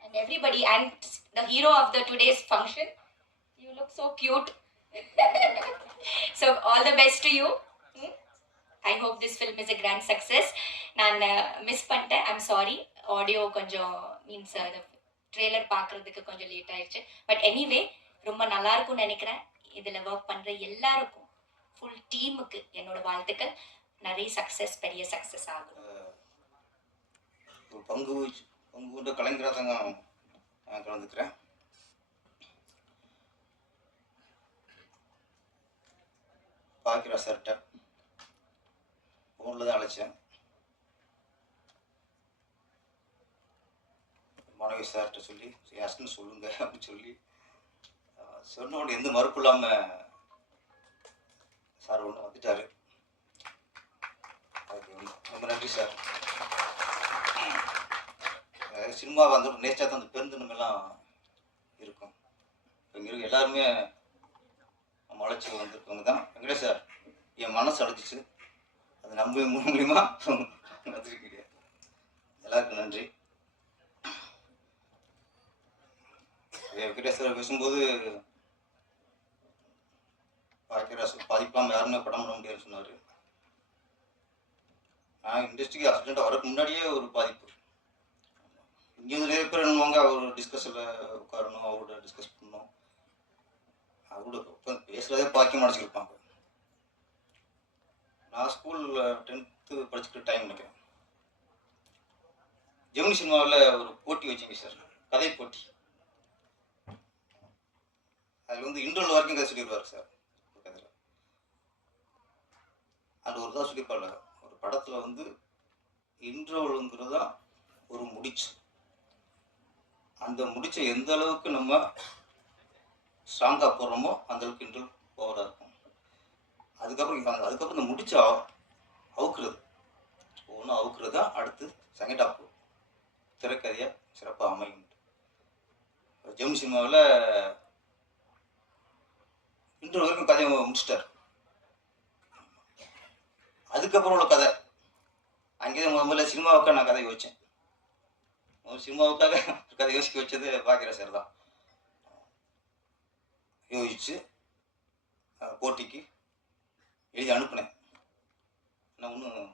And everybody, and the hero of the today's function, you look so cute. So all the best to you. I hope this film is a grand success. நான் miss பண்ணிட்டேன், I'm sorry. Audio கொஞ்சம் means trailer பார்க்குறதுக்கு கொஞ்சம் late ஆயிடுச்சு. But anyway ரொம்ப நல்லா இருக்கும்னு நினைக்கிறேன். இதில் ஒர்க் பண்ணுற எல்லாருக்கும், ஃபுல் டீமுக்கு என்னோட வாழ்த்துக்கள். நிறைய சக்ஸஸ், பெரிய சக்ஸஸ் ஆகும். பங்கு கொண்ட கலைஞராக தாங்க நான் கலந்துக்கிறேன். பாக்கிரா சார்கிட்ட ஃபோனில் தான் அழைச்சேன். மாணவி சார்கிட்ட சொல்லி அஸ்ன்னு சொல்லுங்க அப்படின்னு சொல்லி சொன்னோட எந்த மறுப்பு இல்லாமல் சார் ஒன்று வந்துட்டாரு. அதுக்கு ரொம்ப நன்றி சார். சினிமா வந்து நேச்சா தான் அந்த பெருந்தன்மைலாம் இருக்கும். இங்கே இருக்க எல்லாருமே நம்ம அழைச்சி வந்திருக்கவங்க தான். வெங்கடேஷ் சார், என் மனசு அழைச்சிச்சு, அது நம்ப மூலியமா வந்துருக்கீங்க. எல்லாருக்கும் நன்றி. வெங்கடேஷ் சார் பேசும்போது பாதிப்பெல்லாம் யாருமே படம் பண்ண முடியாதுன்னு சொன்னார். நான் இண்டஸ்ட்ரிக்கு அசிஸ்டண்ட்டாக வரக்கு முன்னாடியே ஒரு பாதிப்பு. இங்கே நிறைய பேர் என்னவாங்க, அவர் டிஸ்கஸில் உட்காரணும், அவரோட டிஸ்கஸ் பண்ணணும், அவரோட உட்காந்து பேசுகிறதே பாக்கியம் அடைச்சிருப்பாங்க. நான் ஸ்கூலில் 10th படிச்சுக்கிற டைம் நினைக்கிறேன். ஜெமினி சினிமாவில் ஒரு போட்டி வச்சிங்க சார், கதை போட்டி. அதில் வந்து இன்டர்வல் வரைக்கும் கதை சொல்லிடுவார் சார். கதையில் அது ஒரு தான் சொல்லிப்பாங்க, ஒரு படத்தில் வந்து இன்டர்வலுங்கிறது தான் ஒரு முடிச்சு. அந்த முடிச்சை எந்த அளவுக்கு நம்ம ஸ்ட்ராங்காக போடுறோமோ அந்த அளவுக்கு இன்டர்வல் பவராக இருக்கும். அதுக்கப்புறம் இந்த முடிச்ச அவுக்குறது, ஒன்றும் அவுக்குறது தான் அடுத்து செகண்ட் ஹாஃப் திரைக்கதையாக சிறப்பாக அமையும். ஜெமினி சினிமாவில் இன்டர்வல் வரைக்கும் கதையை முடிச்சிட்டார். அதுக்கப்புறம் உள்ள கதை அங்கேயே முதல்ல சினிமாவுக்காக நான் கதை யோசித்தேன். சினிமாவுக்காக கதை யோசிக்க வச்சது பாக்கிற சார் தான். யோசிச்சு போட்டிக்கு எழுதி அனுப்புனேன். நான் ஒன்றும்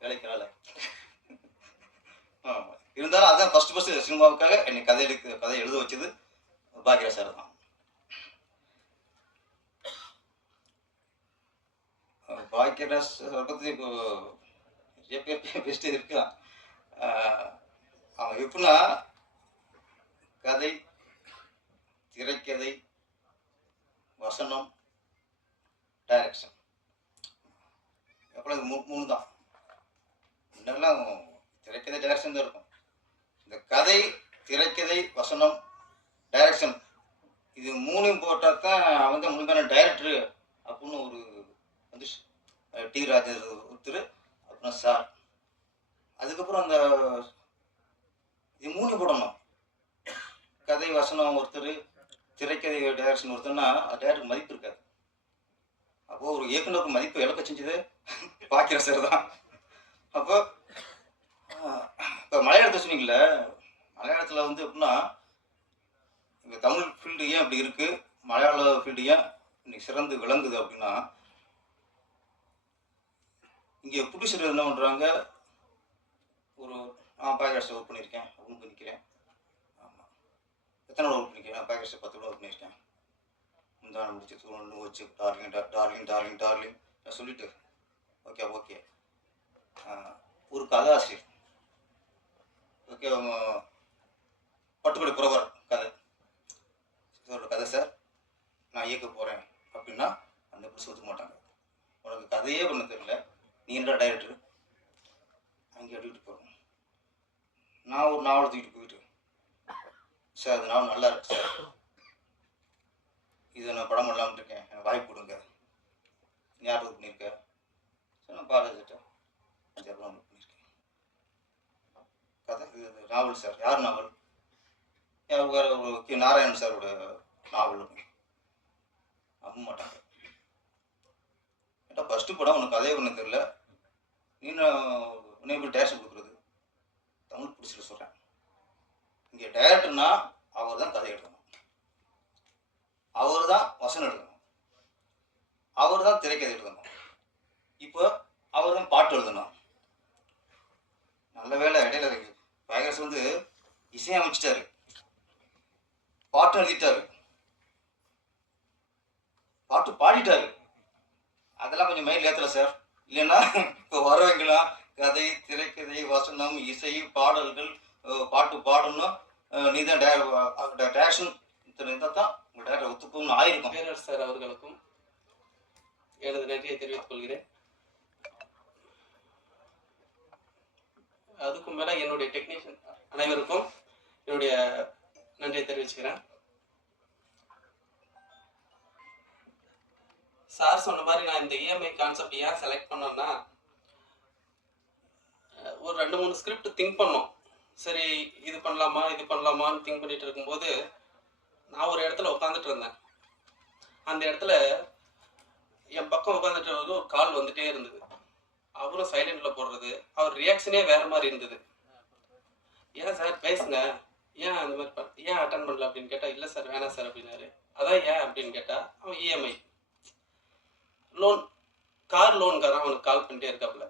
வேலைக்கிறால இருந்தாலும் அதான் ஃபர்ஸ்ட் சினிமாவுக்காக என்னை கதை எழுத வச்சது பாக்கிற சார் தான். பாக்கியராஜ் பற்றி இப்போ நிறைய பேர் பெஸ்ட்டு இருக்கலாம். அவன் எப்படின்னா கதை, திரைக்கதை, வசனம், டைரக்ஷன், எப்போ இது 3 தான். முன்னெல்லாம் திரைக்கதை டைரக்ஷன் தான் இருக்கும். இந்த கதை, திரைக்கதை, வசனம், டைரக்ஷன் இது 3ம் போட்டால் தான் அவன் தான் முழுமையான டைரக்டரு அப்படின்னு ஒரு வந்து டி ராஜர் ஒருத்தர், அப்புறம் சார். அதுக்கப்புறம் அந்த இது 3 போடணும். கதை வசனம் ஒருத்தர், திரைக்கதை டைரக்ஷன் ஒருத்தர்னா அது டைரக்டருக்கு மதிப்பு இருக்காது. அப்போது ஒரு இயக்குனருக்கு மதிப்பு இழக்க செஞ்சது பாக்கிற சார் தான். அப்போ இப்போ மலையாளத்தை சொன்னீங்களே, மலையாளத்தில் வந்து எப்படின்னா இங்கே தமிழ் ஃபீல்டு ஏன் அப்படி இருக்குது, மலையாள ஃபீல்டு ஏன் இன்னைக்கு சிறந்து விளங்குது அப்படின்னா, இங்கே ப்ரொடியூசர் என்ன பண்ணுறாங்க, ஒரு பாக்கெட்ஸை ஒர்க் பண்ணியிருக்கேன் அப்படின்னு பண்ணிக்கிறேன். ஆமாம், எத்தனை ஒர்க் பண்ணிக்கிறேன், பாக்கெட்ஸை 10 ஒர்க் பண்ணியிருக்கேன். முந்தான முடிச்சு தூணு வச்சு டார்லிங் டார்லிங் டார்லிங் டார்லிங் நான் சொல்லிட்டு ஓகே ஓகே. ஒரு கதாசிரியர் ஓகே, பட்டுக்கொடை புறவர் கதை ஒரு கதை சார் நான் இயக்க போகிறேன் அப்படின்னா அந்த புதுசு ஒத்துக்க மாட்டாங்க. உனக்கு கதையே பண்ண தெரியல, நீ என்ன டைரக்டர் அங்கே அடிக்கிட்டு போகிறோம். நான் ஒரு நாவலை தூக்கிட்டு போயிட்டு சார் அது நாவல் நல்லா இருக்கு சார், இதை நான் படம் பண்ணலாம்னு இருக்கேன், எனக்கு வாய்ப்பு கொடுங்க. யார் ஒர்க் பண்ணியிருக்க சார்? நான் பாரதிட்டேன் 5 ஒர்க் பண்ணியிருக்கேன். கதை இது நாவல் சார். யார் நாவல்? யார் வேறு ஒரு நாராயணன் சாரோட நாவல் நம்ப மாட்டாங்க. ஏட்டா ஃபஸ்ட்டு படம் உனக்கு கதையே பண்ண தெரியல, நீ உன்னை எப்படி டேரக்ஷன் கொடுக்குறது? தமிழ் பிடிச்சிட்டு சொல்கிறேன், இங்கே டைரக்டர்னா அவர் தான் கதை எழுதணும், அவர் தான் வசனம் எழுதணும், அவர் தான் திரைக்கதை எழுதணும், இப்போ அவர் தான் பாட்டு எழுதணும். நல்ல வேலை இடையில பேகர்ஸ் வந்து இசையமைச்சிட்டாரு, பாட்டு எழுதிட்டாரு, பாட்டு பாடிட்டாரு. அதெல்லாம் கொஞ்சம் மைண்ட் ஏற்றல சார். இல்லைன்னா இப்போ வரவங்களாம் கதை, திரைக்கதை, வசனம், இசை, பாடல்கள், பாட்டு பாடணும், நீ தான் டேரக்ஷன் இருந்தால் தான் உங்கள் டேரக்டர் ஒத்துக்கும்னு ஆயிருக்கும். பேரரசு சார் அவர்களுக்கும் எனது நன்றியை தெரிவித்துக் கொள்கிறேன். அதுக்கும் மேலே என்னுடைய டெக்னீஷியன் அனைவருக்கும் என்னுடைய நன்றியை தெரிவிச்சுக்கிறேன். சார் சொன்ன மாதிரி நான் இந்த இஎம்ஐ கான்செப்ட் ஏன் செலக்ட் பண்ணேன்னா, ஒரு 2-3 ஸ்கிரிப்ட் திங்க் பண்ணோம். சரி இது பண்ணலாமா இது பண்ணலாமான்னு திங்க் பண்ணிட்டு இருக்கும்போது நான் ஒரு இடத்துல உட்காந்துட்டு இருந்தேன். அந்த இடத்துல என் பக்கம் உட்காந்துட்டு ஒரு கால் வந்துட்டே இருந்தது. அவரும் சைலண்டில் போடுறது, அவர் ரியாக்ஷனே வேறு மாதிரி இருந்தது. ஏன் சார் பேசுங்க, ஏன் அந்த மாதிரி ஏன் அட்டன் பண்ணல அப்படின்னு கேட்டால், இல்லை சார் வேணாம் சார் அப்படின்னாரு. அதான் ஏன் அப்படின்னு கேட்டால், அவன் இஎம்ஐ லோன், கார் லோனுக்காரன் அவனுக்கு கால் பண்ணிட்டே இருக்காப்புல.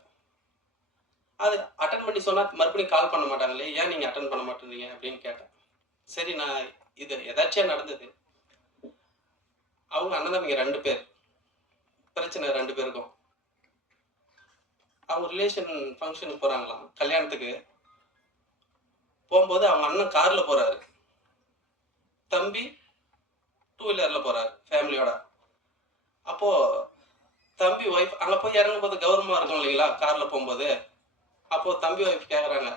அது அட்டன் பண்ணி சொன்னால் மறுபடியும் கால் பண்ண மாட்டாங்களே, ஏன் நீங்கள் அட்டன் பண்ண மாட்டேறீங்க அப்படின்னு கேட்டேன். சரி நான் இது எதாச்சியாக நடந்தது. அவங்க அண்ணன் தம்பிங்க 2 பேர், பிரச்சனை 2 பேருக்கும். அவங்க ரிலேஷன் ஃபங்க்ஷனுக்கு போகிறாங்களாம், கல்யாணத்துக்கு போகும்போது அவங்க அண்ணன் காரில் போகிறாரு, தம்பி 2 வீலரில் போகிறாரு ஃபேமிலியோட. அப்போது தம்பி ஒய்ஃப் அங்கே போய் இறங்கும்போது கௌரவமாக இருக்கும் இல்லைங்களா காரில் போகும்போது. அப்போது தம்பி ஒய்ஃப் கேட்குறாங்க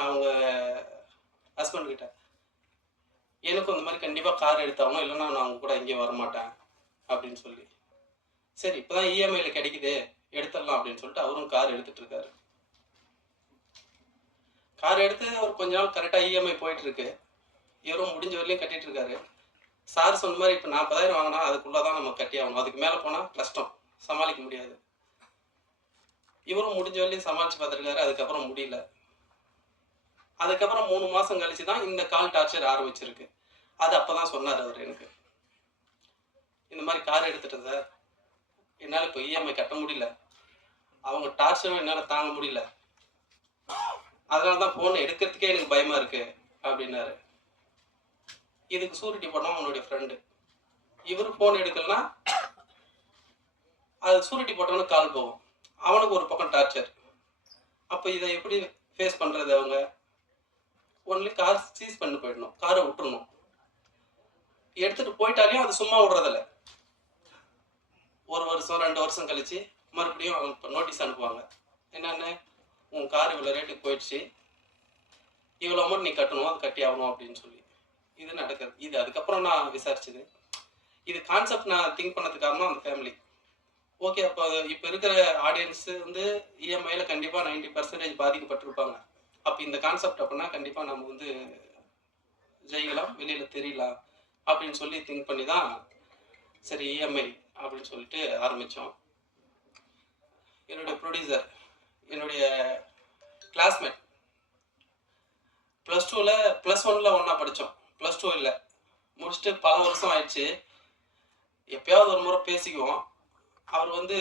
அவங்க ஹஸ்பண்ட் கிட்ட, எனக்கும் இந்த மாதிரி கண்டிப்பாக கார் எடுத்தாகணும், இல்லைன்னா நான் அவங்க கூட எங்கேயும் வரமாட்டேன் அப்படின்னு சொல்லி. சரி இப்போ தான் இஎம்ஐயில் கிடைக்குது எடுத்துடலாம் அப்படின்னு சொல்லிட்டு அவரும் கார் எடுத்துட்டு இருக்காரு. கார் எடுத்து ஒரு கொஞ்ச நாள் கரெக்டாக இஎம்ஐ போயிட்டு இருக்கு. இவரும் முடிஞ்ச வரலையும் கட்டிட்டு இருக்காரு. சார் சொன்ன மாதிரி இப்போ 40,000 வாங்கினா அதுக்குள்ளே தான் நம்ம கட்டி ஆகணும், அதுக்கு மேலே போனால் கஷ்டம், சமாளிக்க முடியாது. இவரும் முடிஞ்ச வரலையும் சமாளித்து பார்த்துருக்காரு, அதுக்கப்புறம் முடியல. அதுக்கப்புறம் 3 மாதம் கழிச்சு தான் இந்த கால் டார்ச்சர் ஆரம்பிச்சிருக்கு. அது அப்போ தான் சொன்னார் அவர் எனக்கு, இந்த மாதிரி கார் எடுத்துட்டேன் சார், என்னால் இப்போ இஎம்ஐ கட்ட முடியல, அவங்க டார்ச்சரும் என்னால் தாங்க முடியல, அதனால தான் ஃபோன் எடுக்கிறதுக்கே எனக்கு பயமாக இருக்குது அப்படின்னாரு. இதுக்கு சூரிட்டி போட்டோம் அவனுடைய ஃப்ரெண்டு. இவர் ஃபோன் எடுக்கலன்னா அது சூரிட்டி போட்டோன்னு கால் போகும், அவனுக்கு ஒரு பக்கம் டார்ச்சர். அப்போ இதை எப்படி ஃபேஸ் பண்ணுறது? அவங்க ஒன்லி கார் சீஸ் பண்ணி போயிடணும், காரை விட்டுறணும். எடுத்துகிட்டு போயிட்டாலையும் அது சும்மா விடுறதில்ல. 1 வருஷம் 2 வருஷம் கழிச்சு மறுபடியும் நோட்டீஸ் அனுப்புவாங்க, என்னென்ன உன் கார் இவ்வளோ ரேட்டுக்கு போயிடுச்சு, இவ்வளோ அமௌண்ட் நீ கட்டணும், அது கட்டி ஆகணும் அப்படின்னு சொல்லி இது நடக்குது. இது அதுக்கப்புறம் நான் விசாரிச்சது. இது கான்செப்ட் நான் திங்க் பண்ணதுக்கு காரணம் அந்த ஃபேமிலி. ஓகே, அப்போ இப்போ இருக்கிற ஆடியன்ஸு வந்து இஎம்ஐயில் கண்டிப்பாக 90% பாதிக்கப்பட்டிருப்பாங்க. அப்போ இந்த கான்செப்ட் அப்படின்னா கண்டிப்பாக நம்ம வந்து ஜெயிக்கலாம், வெளியில் தெரியலாம் அப்படின்னு சொல்லி திங்க் பண்ணி தான் சரி இஎம்ஐ அப்படின்னு சொல்லிட்டு ஆரம்பித்தோம். என்னுடைய ப்ரொடியூசர் என்னுடைய கிளாஸ்மேட், +2ல் +1ல் ஒன்றா படித்தோம். +2 இல்லை, முடிச்சுட்டு பல வருஷம் ஆயிடுச்சு. எப்பயாவது ஒரு முறை பேசிக்குவோம். அவர் வந்து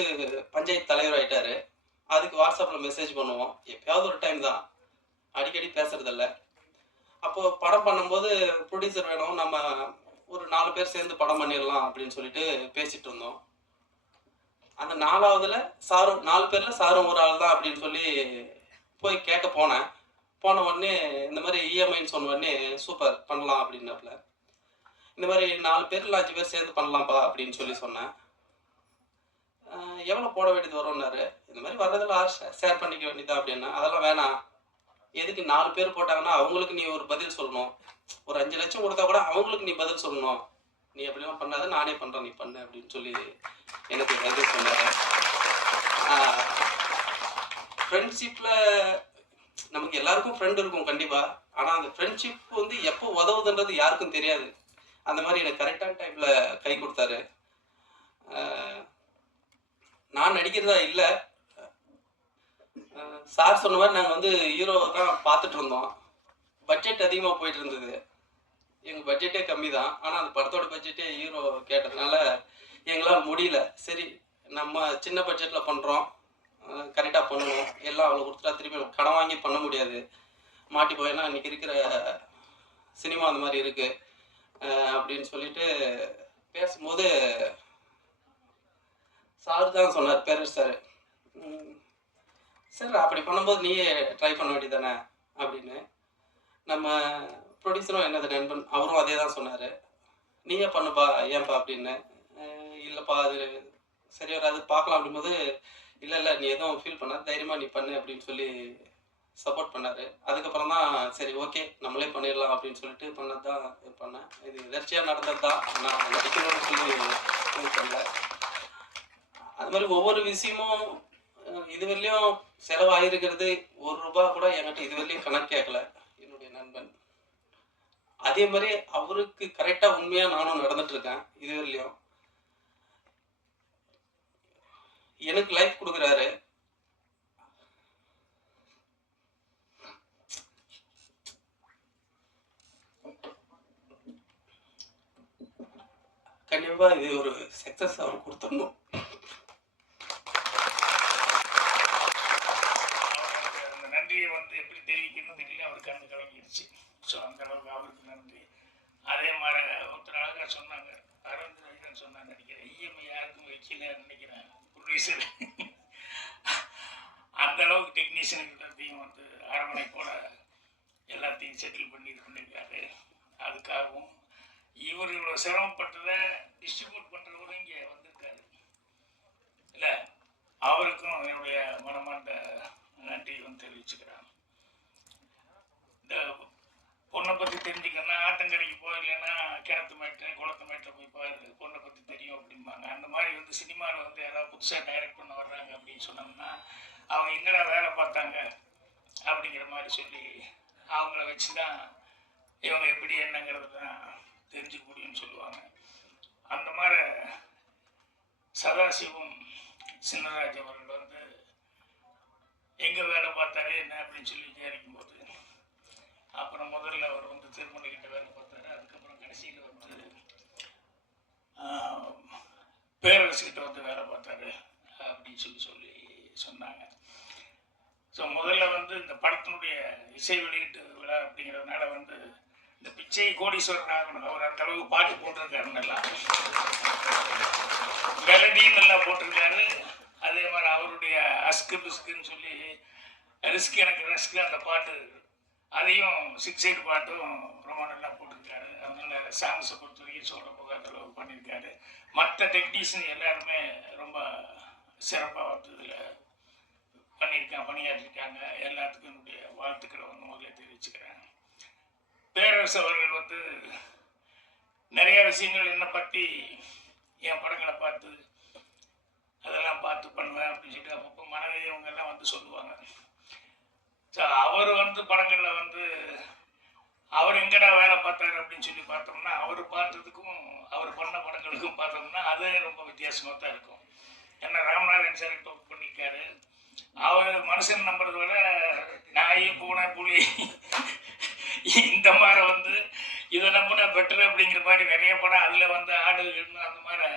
பஞ்சாயத்து தலைவர் ஆகிட்டார். அதுக்கு வாட்ஸ்அப்பில் மெசேஜ் பண்ணுவோம். எப்பயாவது ஒரு டைம் தான், அடிக்கடி பேசுறதில்ல. அப்போது படம் பண்ணும்போது ப்ரொடியூசர் வேணும், நம்ம ஒரு 4 பேர் சேர்ந்து படம் பண்ணிடலாம் அப்படின்னு சொல்லிட்டு பேசிகிட்டு இருந்தோம். அந்த 4வதுல சாரும் 4 பேரில் சாரும் ஒரு ஆள் தான் அப்படின்னு சொல்லி போய் கேட்க போனேன். போன உடனே இந்த மாதிரி இஎம்ஐன்னு சொன்ன உடனே சூப்பர் பண்ணலாம் அப்படின்னாப்புல. இந்த மாதிரி 4 பேர் இல்லை 5 பேர் சேர்ந்து பண்ணலாம்ப்பா அப்படின்னு சொல்லி சொன்னேன். எவ்வளோ போட வேண்டியது வரும்னாரு. இந்த மாதிரி வர்றதெல்லாம் ஷேர் பண்ணிக்க வேண்டியதா அப்படின்னா, அதெல்லாம் வேணாம், எதுக்கு 4 பேர் போட்டாங்கன்னா அவங்களுக்கு நீ ஒரு பதில் சொல்லணும், ஒரு 5 லட்சம் கொடுத்தா கூட அவங்களுக்கு நீ பதில் சொல்லணும், நீ அப்படிலாம் பண்ணாத, நானே பண்ணுறேன், நீ பண்ணு அப்படின்னு சொல்லி எனக்கு இது சொன்னார். ஃப்ரெண்ட்ஷிப்பில் நமக்கு எல்லாருக்கும் ஃப்ரெண்ட் இருக்கும் கண்டிப்பாக, ஆனால் அந்த ஃப்ரெண்ட்ஷிப் வந்து எப்போ உதவுதுன்றது யாருக்கும் தெரியாது. அந்த மாதிரி எனக்கு கரெக்டான டைமில் கை கொடுத்தாரு. நான் நடிக்கிறதா இல்லை, சார் சொன்ன மாதிரி நாங்கள் வந்து ஹீரோ தான் பார்த்துட்டு இருந்தோம். பட்ஜெட் அதிகமாக போயிட்டு இருந்தது. எங்கள் பட்ஜெட்டே கம்மி தான், ஆனால் அந்த படத்தோட பட்ஜெட்டே ஹீரோ கேட்டதுனால எங்களால் முடியல. சரி, நம்ம சின்ன பட்ஜெட்டில் பண்ணுறோம், கரெக்டாக பண்ணணும், எல்லாம் அவ்வளோ கொடுத்துட்டா திருப்பி கடன் வாங்கி பண்ண முடியாது, மாட்டி போயின்னா இன்றைக்கி இருக்கிற சினிமா அந்த மாதிரி இருக்குது அப்படின்னு சொல்லிட்டு பேசும்போது சார் தான் சொன்னார், பேரர் சார், சார் அப்படி பண்ணும்போது நீயே ட்ரை பண்ண வேண்டியதானே அப்படின்னு. நம்ம ப்ரொடியூசரும் என்னது நண்பன் அவரும் அதே தான் சொன்னார், நீயே பண்ணுப்பா ஏன்பா அப்படின்னு. இல்லைப்பா அது சரி வராது பார்க்கலாம் அப்படிங்கும்போது, இல்லை இல்லை நீ எதுவும் ஃபீல் பண்ண, தைரியமாக நீ பண்ணு அப்படின்னு சொல்லி சப்போர்ட் பண்ணார். அதுக்கப்புறம் தான் சரி ஓகே நம்மளே பண்ணிடலாம் அப்படின்னு சொல்லிட்டு பண்ணது தான் இது பண்ணேன். இது எதர்ச்சியாக நடந்தது தான், நான் நடிக்கணும்னு சொல்லி பண்ணல. அது மாதிரி ஒவ்வொரு விஷயமும் இதுவரையிலையும் செலவாகிருக்கிறது ₹1 கூட என்கிட்ட இதுவரையிலையும் கணக்கு கேட்கல என்னுடைய நண்பன். அதே மாதிரி அவருக்கு கரெக்டாக உண்மையாக நானும் நடந்துட்டு இருக்கேன். இதுவரையிலையும் எனக்கு லைஃப் கொடுக்குறாரு. கண்டிப்பாக இது ஒரு சக்ஸஸ் அவர் கொடுத்துடணும். அந்த நன்றியை வந்து எப்படி தெரிவிக்கணும்னு தெரியல, அவருக்கு அந்த கலங்கிடுச்சு. ஸோ அந்த அளவுக்கு அவருக்கு நன்றி. அதே மாதிரி ஒருத்தர் அழகாக சொன்னாங்க, அரவிந்த் ராஜன் சொன்னாங்க நினைக்கிறேன், இஎம்ஐ யாருக்கும் வைக்கல நினைக்கிறேன் ப்ரொடியூசர். அந்த அளவுக்கு டெக்னீஷியன்கிட்டையும் வந்து அரவணை போல எல்லாத்தையும் செட்டில் பண்ணி இது பண்ணியிருக்காரு. அதுக்காகவும் இவர் இவ்வளோ சிரமப்பட்டதை டிஸ்ட்ரிபியூட் பண்ணுறவரும் இங்கே வந்திருக்காரு இல்லை, அவருக்கும் என்னுடைய மனமார்ந்த நன்றி வந்து தெரிவிச்சுக்கிறேன். இந்த பொண்ணை பற்றி தெரிஞ்சுக்கணும்னா ஆத்தங்கரைக்கு போயிடலன்னா கிணத்து மேட்டு குளத்து மேட்டில் போய் பாரு, பொண்ணை பற்றி தெரியும் அப்படிம்பாங்க. அந்த மாதிரி வந்து சினிமாவில் வந்து யாராவது புதுசாக டைரக்ட் பண்ண வர்றாங்க அப்படின்னு சொன்னோம்னா அவங்க எங்கடா வேலை பார்த்தாங்க அப்படிங்கிற மாதிரி சொல்லி அவங்கள வச்சு தான் இவங்க எப்படி என்னங்கிறது தான் தெரிஞ்சுக்க முடியும்னு சொல்லுவாங்க. அந்த மாதிரி சதாசிவம் சின்னராஜ் அவர்கள் வந்து எங்கே வேலை பார்த்தாரு என்ன அப்படின்னு சொல்லி விசாரிக்கும் போது, அப்புறம் முதல்ல அவர் வந்து திருமணிக்கிட்ட வேலை பார்த்தாரு, அதுக்கப்புறம் கடைசியில் வந்து பேரரசுக்கிட்ட வந்து வேலை பார்த்தாரு அப்படின்னு சொல்லி சொன்னாங்க. ஸோ முதல்ல வந்து இந்த படத்தினுடைய இசை வெளியீட்டு விழா அப்படிங்கிறதுனால வந்து இந்த பிச்சை கோடீஸ்வரன் ஆகணும், அவர் அந்த அளவுக்கு பாட்டு போட்டிருக்காரு, நல்லா மெலடியும் நல்லா போட்டிருக்காரு. அதே மாதிரி அவருடைய அஸ்கு பிஸ்குன்னு சொல்லி ரிஸ்க் எனக்கு ரிஸ்க் அந்த பாட்டு, அதையும் 6/8 பாட்டும் ரொம்ப நல்லா போட்டிருக்காரு. அதனால சாங்ஸை பொறுத்த வரைக்கும் சொல்கிற போகாத அளவு பண்ணியிருக்காரு. மற்ற டெக்னீஷியன் எல்லாருமே ரொம்ப சிறப்பாக வந்து இதில் பணியாற்றிருக்காங்க. எல்லாத்துக்கும் என்னுடைய வாழ்த்துக்களை வந்து முதல்ல தெரிவிச்சுக்கிறேன். பேரரசு அவர்கள் வந்து நிறைய விஷயங்கள் என்னை பற்றி என் படங்களை பார்த்து அதெல்லாம் பார்த்து பண்ணுவேன் அப்படின்னு சொல்லிட்டு அப்பப்போ மனைவி இவங்கெல்லாம் வந்து சொல்லுவாங்க. ஸோ அவர் வந்து படங்களில் வந்து அவர் எங்கடா வேலை பார்த்தாரு அப்படின்னு சொல்லி பார்த்தோம்னா அவர் பார்த்ததுக்கும் அவர் பண்ண படங்களுக்கும் பார்த்தோம்னா அது ரொம்ப வித்தியாசமாக தான் இருக்கும். ஏன்னா ராமநாதன் சார் இப்போ பண்ணியிருக்காரு. அவர் மனுஷன் நம்புறத விட நாய் பூனை புலி இந்த மாதிரி வந்து இதை நம்பினா பெட்டர் அப்படிங்கிற மாதிரி நிறைய படம் அதில் வந்து ஆடு அந்த மாதிரி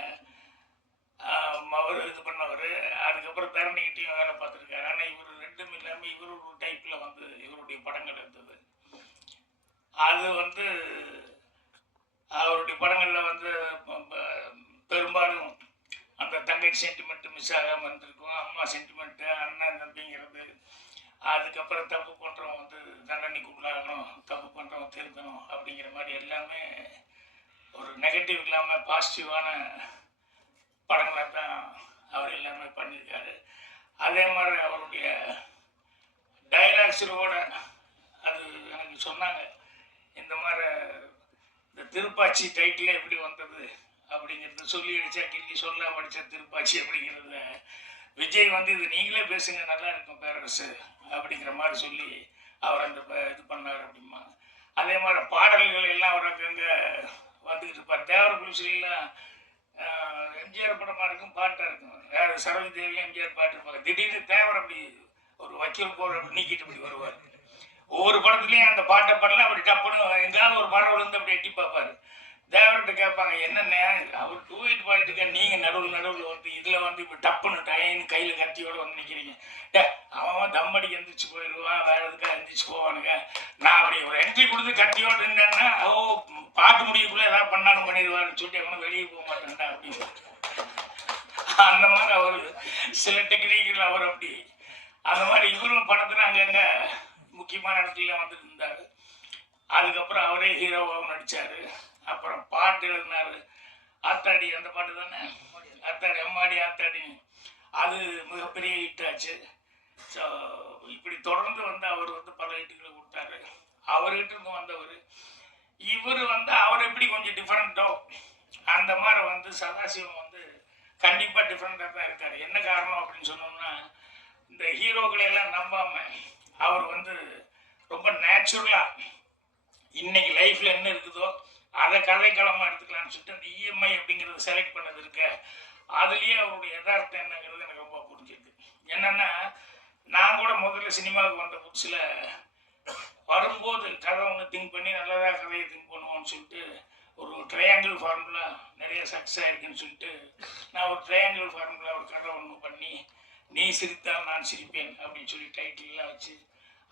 அவர் இது பண்ணவர். அதுக்கப்புறம் தரணிக்கிட்டையும் வேலை பார்த்துருக்காரு. ஆனால் இவர் ரெண்டும் இல்லாமல் இவர் ஒரு டைப்பில் வந்து இவருடைய படங்கள் இருந்தது. அது வந்து அவருடைய படங்களில் வந்து பெரும்பாலும் அந்த தங்கச்சி சென்டிமெண்ட்டு மிஸ் ஆகாமல் இருந்திருக்கும். அம்மா சென்டிமெண்ட்டு அண்ணன் தம்பிங்கிறது. அதுக்கப்புறம் தப்பு பண்ணுறவன் வந்து தண்டனைக்கு உள்ளாகணும், தப்பு பண்ணுறவன் திருத்தணும் அப்படிங்கிற மாதிரி எல்லாமே ஒரு நெகட்டிவ் இல்லாமல் பாசிட்டிவான படங்களாக தான் அவர் எல்லாமே பண்ணியிருக்காரு. அதே மாதிரி அவருடைய டைலாக்ஸோட அது எனக்கு சொன்னாங்க, இந்த மாதிரி இந்த திருப்பாச்சி டைட்டிலே எப்படி வந்தது அப்படிங்கிறது சொல்லி அடித்தா கிள்ளி சொல்ல படித்த திருப்பாச்சி அப்படிங்கிறத விஜய் வந்து இது நீங்களே பேசுங்க நல்லா இருக்கும் பேரரசு அப்படிங்கிற மாதிரி சொல்லி அவர் அந்த இது பண்ணார் அப்படிமா. அதே மாதிரி பாடல்கள் எல்லாம் அவர் அங்கங்கே வந்துக்கிட்டு இருப்பார். தேவர குலுசிலாம் எம்ஜிஆர் படமாக இருக்கும், பாட்டாக இருக்கும். யார் சரோஜி தேவியும் எம்ஜிஆர் பாட்டு இருப்பாங்க. திடீர்னு தேவர் அப்படி ஒரு வக்கீல் போர் அப்படி நீக்கிட்டு அப்படி வருவார். ஒவ்வொரு படத்துலையும் அந்த பாட்டை பாடலாம் அப்படி டப்புன்னு எங்காவது ஒரு படம் விழுந்து அப்படி எட்டி பார்ப்பார். தேவர்கிட்ட கேட்பாங்க, என்னென்ன அவர் 2-8 பாட்டுக்க நீங்கள் நடுவில் வந்து இதில் வந்து இப்போ டப்புன்னு டைன்னு கையில் கத்தியோடு வந்து நிற்கிறீங்க. அவன் தம்மடிக்கு எந்திரிச்சு போயிடுவான், வேறு எதுக்காக எந்திரிச்சு போவானுங்க. நான் அப்படி ஒரு என்ட்ரி கொடுத்து கத்தியோடு இருந்தேன்னா பாட்டு முடியக்குள்ளே ஏதாவது பண்ணாலும் பண்ணிடுவாருன்னு சொல்லிட்டு அவனும் வெளியே போக மாட்டேன்டா அப்படின்னு. அந்த மாதிரி அவர் சில டெக்னிக்கில் அவர் அப்படி அந்த மாதிரி இவரும் படத்தில் அங்கங்கே முக்கியமான இடத்துல வந்துட்டு இருந்தார். அதுக்கப்புறம் அவரே ஹீரோவாகவும் நடித்தார். அப்புறம் பாட்டு எழுதினார். ஆத்தாடி அந்த பாட்டு தானே, ஆத்தாடி அம்மாடி ஆத்தாடி, அது மிகப்பெரிய ஹிட் ஆச்சு. ஸோ இப்படி தொடர்ந்து வந்து அவர் வந்து பல ஹிட்டுகளை கொடுத்தாரு. அவர்கிட்ட இருந்து வந்தவர் இவர் வந்து அவர் எப்படி கொஞ்சம் டிஃப்ரெண்ட்டோ அந்த மாதிரி வந்து சதாசிவம் வந்து கண்டிப்பாக டிஃப்ரெண்ட்டாக தான் இருக்கார். என்ன காரணம் அப்படின்னு சொன்னோம்னா, இந்த ஹீரோக்களையெல்லாம் நம்பாமல் அவர் வந்து ரொம்ப நேச்சுரலாக இன்னைக்கு லைஃப்பில் என்ன இருக்குதோ அதை கதைக்களமாக எடுத்துக்கலாம்னு சொல்லிட்டு அந்த இஎம்ஐ அப்படிங்கிறத செலக்ட் பண்ணது இருக்க அதுலேயே அவருடைய யதார்த்தம் என்னங்கிறது எனக்கு ரொம்ப புரிஞ்சுது. என்னென்னா நான் கூட முதல்ல சினிமாவுக்கு வந்த புதுசில் வரும்போது கதை ஒன்று திங்க் பண்ணி நல்லதாக கதையை திங்க் பண்ணுவோம்னு சொல்லிட்டு ஒரு ட்ரையாங்கிள் ஃபார்முலா நிறைய சக்ஸஸ் ஆகிருக்குன்னு சொல்லிட்டு நான் ஒரு ட்ரையாங்கிள் ஃபார்முலா ஒரு கதை ஒன்று பண்ணி நீ சிரித்தால் நான் சிரிப்பேன் அப்படின்னு சொல்லி டைட்டில்லாம் வச்சு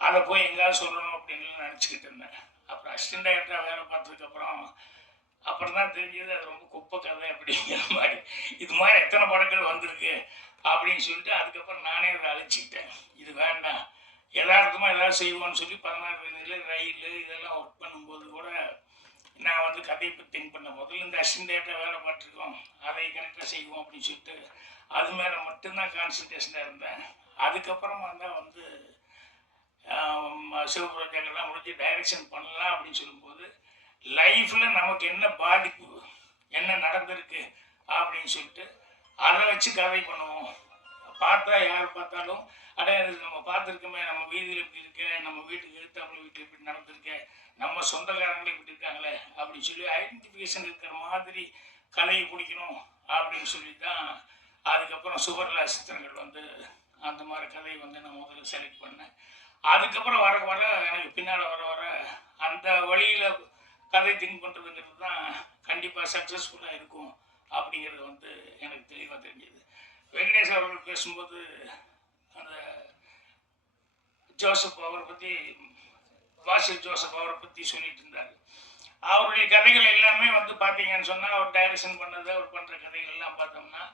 அதை போய் எங்கேயாவது சொல்லணும் அப்படின்னு நினச்சிக்கிட்டு இருந்தேன். அப்புறம் அசிஸ்டன்ட் டைரக்டராக வேலை பார்த்ததுக்கப்புறம் தான் தெரிஞ்சது அது ரொம்ப குப்பை கதை அப்படிங்கிற மாதிரி. இது மாதிரி எத்தனை படங்கள் வந்திருக்கு அப்படின்னு சொல்லிட்டு அதுக்கப்புறம் நானே அதை அழைச்சிக்கிட்டேன். இது வேண்டாம், யதார்த்தமாக ஏதாவது செய்வோம்னு சொல்லி 16 வயதில் ரயில் இதெல்லாம் ஒர்க் பண்ணும்போது கூட நான் வந்து கதையை பற்றி திங்க் பண்ணேன். முதல்ல இந்த அசிஸ்டன்ட் டைரக்டராக வேலை பார்த்துருக்கோம், அதை கரெக்டாக செய்வோம் அப்படின்னு சொல்லிட்டு அது மேலே மட்டும்தான் கான்சன்ட்ரேஷனாக இருந்தேன். அதுக்கப்புறமா தான் வந்து சிவபுரஜாக்கெல்லாம் முடிஞ்சு டைரக்ஷன் பண்ணலாம் அப்படின்னு சொல்லும்போது லைஃப்பில் நமக்கு என்ன பாதிப்பு என்ன நடந்திருக்கு அப்படின்னு சொல்லிட்டு அதை வச்சு கதை பண்ணுவோம். பார்த்தா யார் பார்த்தாலும் அடைய நம்ம பார்த்துருக்கோமே, நம்ம வீதியில் இப்படி இருக்க, நம்ம வீட்டுக்கு எழுத்தாப்புல வீட்டில் இப்படி நடந்திருக்க, நம்ம சொந்தக்காரங்களே இப்படி இருக்காங்களே அப்படின்னு சொல்லி ஐடென்டிஃபிகேஷன் இருக்கிற மாதிரி கதையை பிடிக்கணும் அப்படின்னு சொல்லி தான் அதுக்கப்புறம் சுவர்லா சித்திரங்கள் வந்து அந்த மாதிரி கதையை வந்து நான் முதல்ல செலக்ட் பண்ணேன். அதுக்கப்புறம் வர எனக்கு பின்னால் வர அந்த வழியில் கதை திங்க் பண்ணுறதுங்கிறது தான் கண்டிப்பாக சக்ஸஸ்ஃபுல்லாக இருக்கும் அப்படிங்கிறது வந்து எனக்கு தெளிவாக தெரிஞ்சது. வெங்கடேஷ் அவர்கள் பேசும்போது அந்த ஜோசப் அவரை பற்றி வாசில் ஜோசப் அவரை பற்றி சொல்லிட்டு இருந்தார். அவருடைய கதைகள் எல்லாமே வந்து பார்த்தீங்கன்னு சொன்னால் அவர் டைரக்ஷன் பண்ணது அவர் பண்ணுற கதைகள் எல்லாம் பார்த்தோம்னா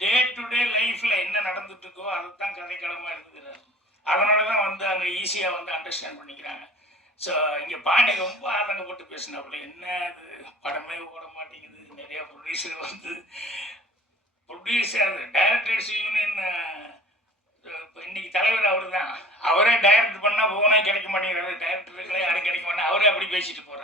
டே டு டே லைஃப்பில் என்ன நடந்துட்டு இருக்கோ அதை தான் கதைக்களமாக எடுத்துக்கிறார். அதனால தான் வந்து அங்கே ஈஸியாக வந்து அண்டர்ஸ்டாண்ட் பண்ணிக்கிறாங்க. ஸோ இங்கே பாண்டி ரொம்ப ஆதங்கப்பட்டு பேசினாப்புல, என்ன அது படமே ஓட மாட்டேங்குது, நிறையா ப்ரொடியூசர் வந்து டைரக்டர்ஸ் யூனியன் இப்போ இன்னைக்கு தலைவர் அவர் தான். அவரே டைரக்ட் பண்ணால் ஒவ்வொன்றா கிடைக்க மாட்டேங்கிறது. டைரக்டருங்களே யாரும் கிடைக்க மாட்டேங்க. அவரே அப்படி பேசிட்டு போகிறார்.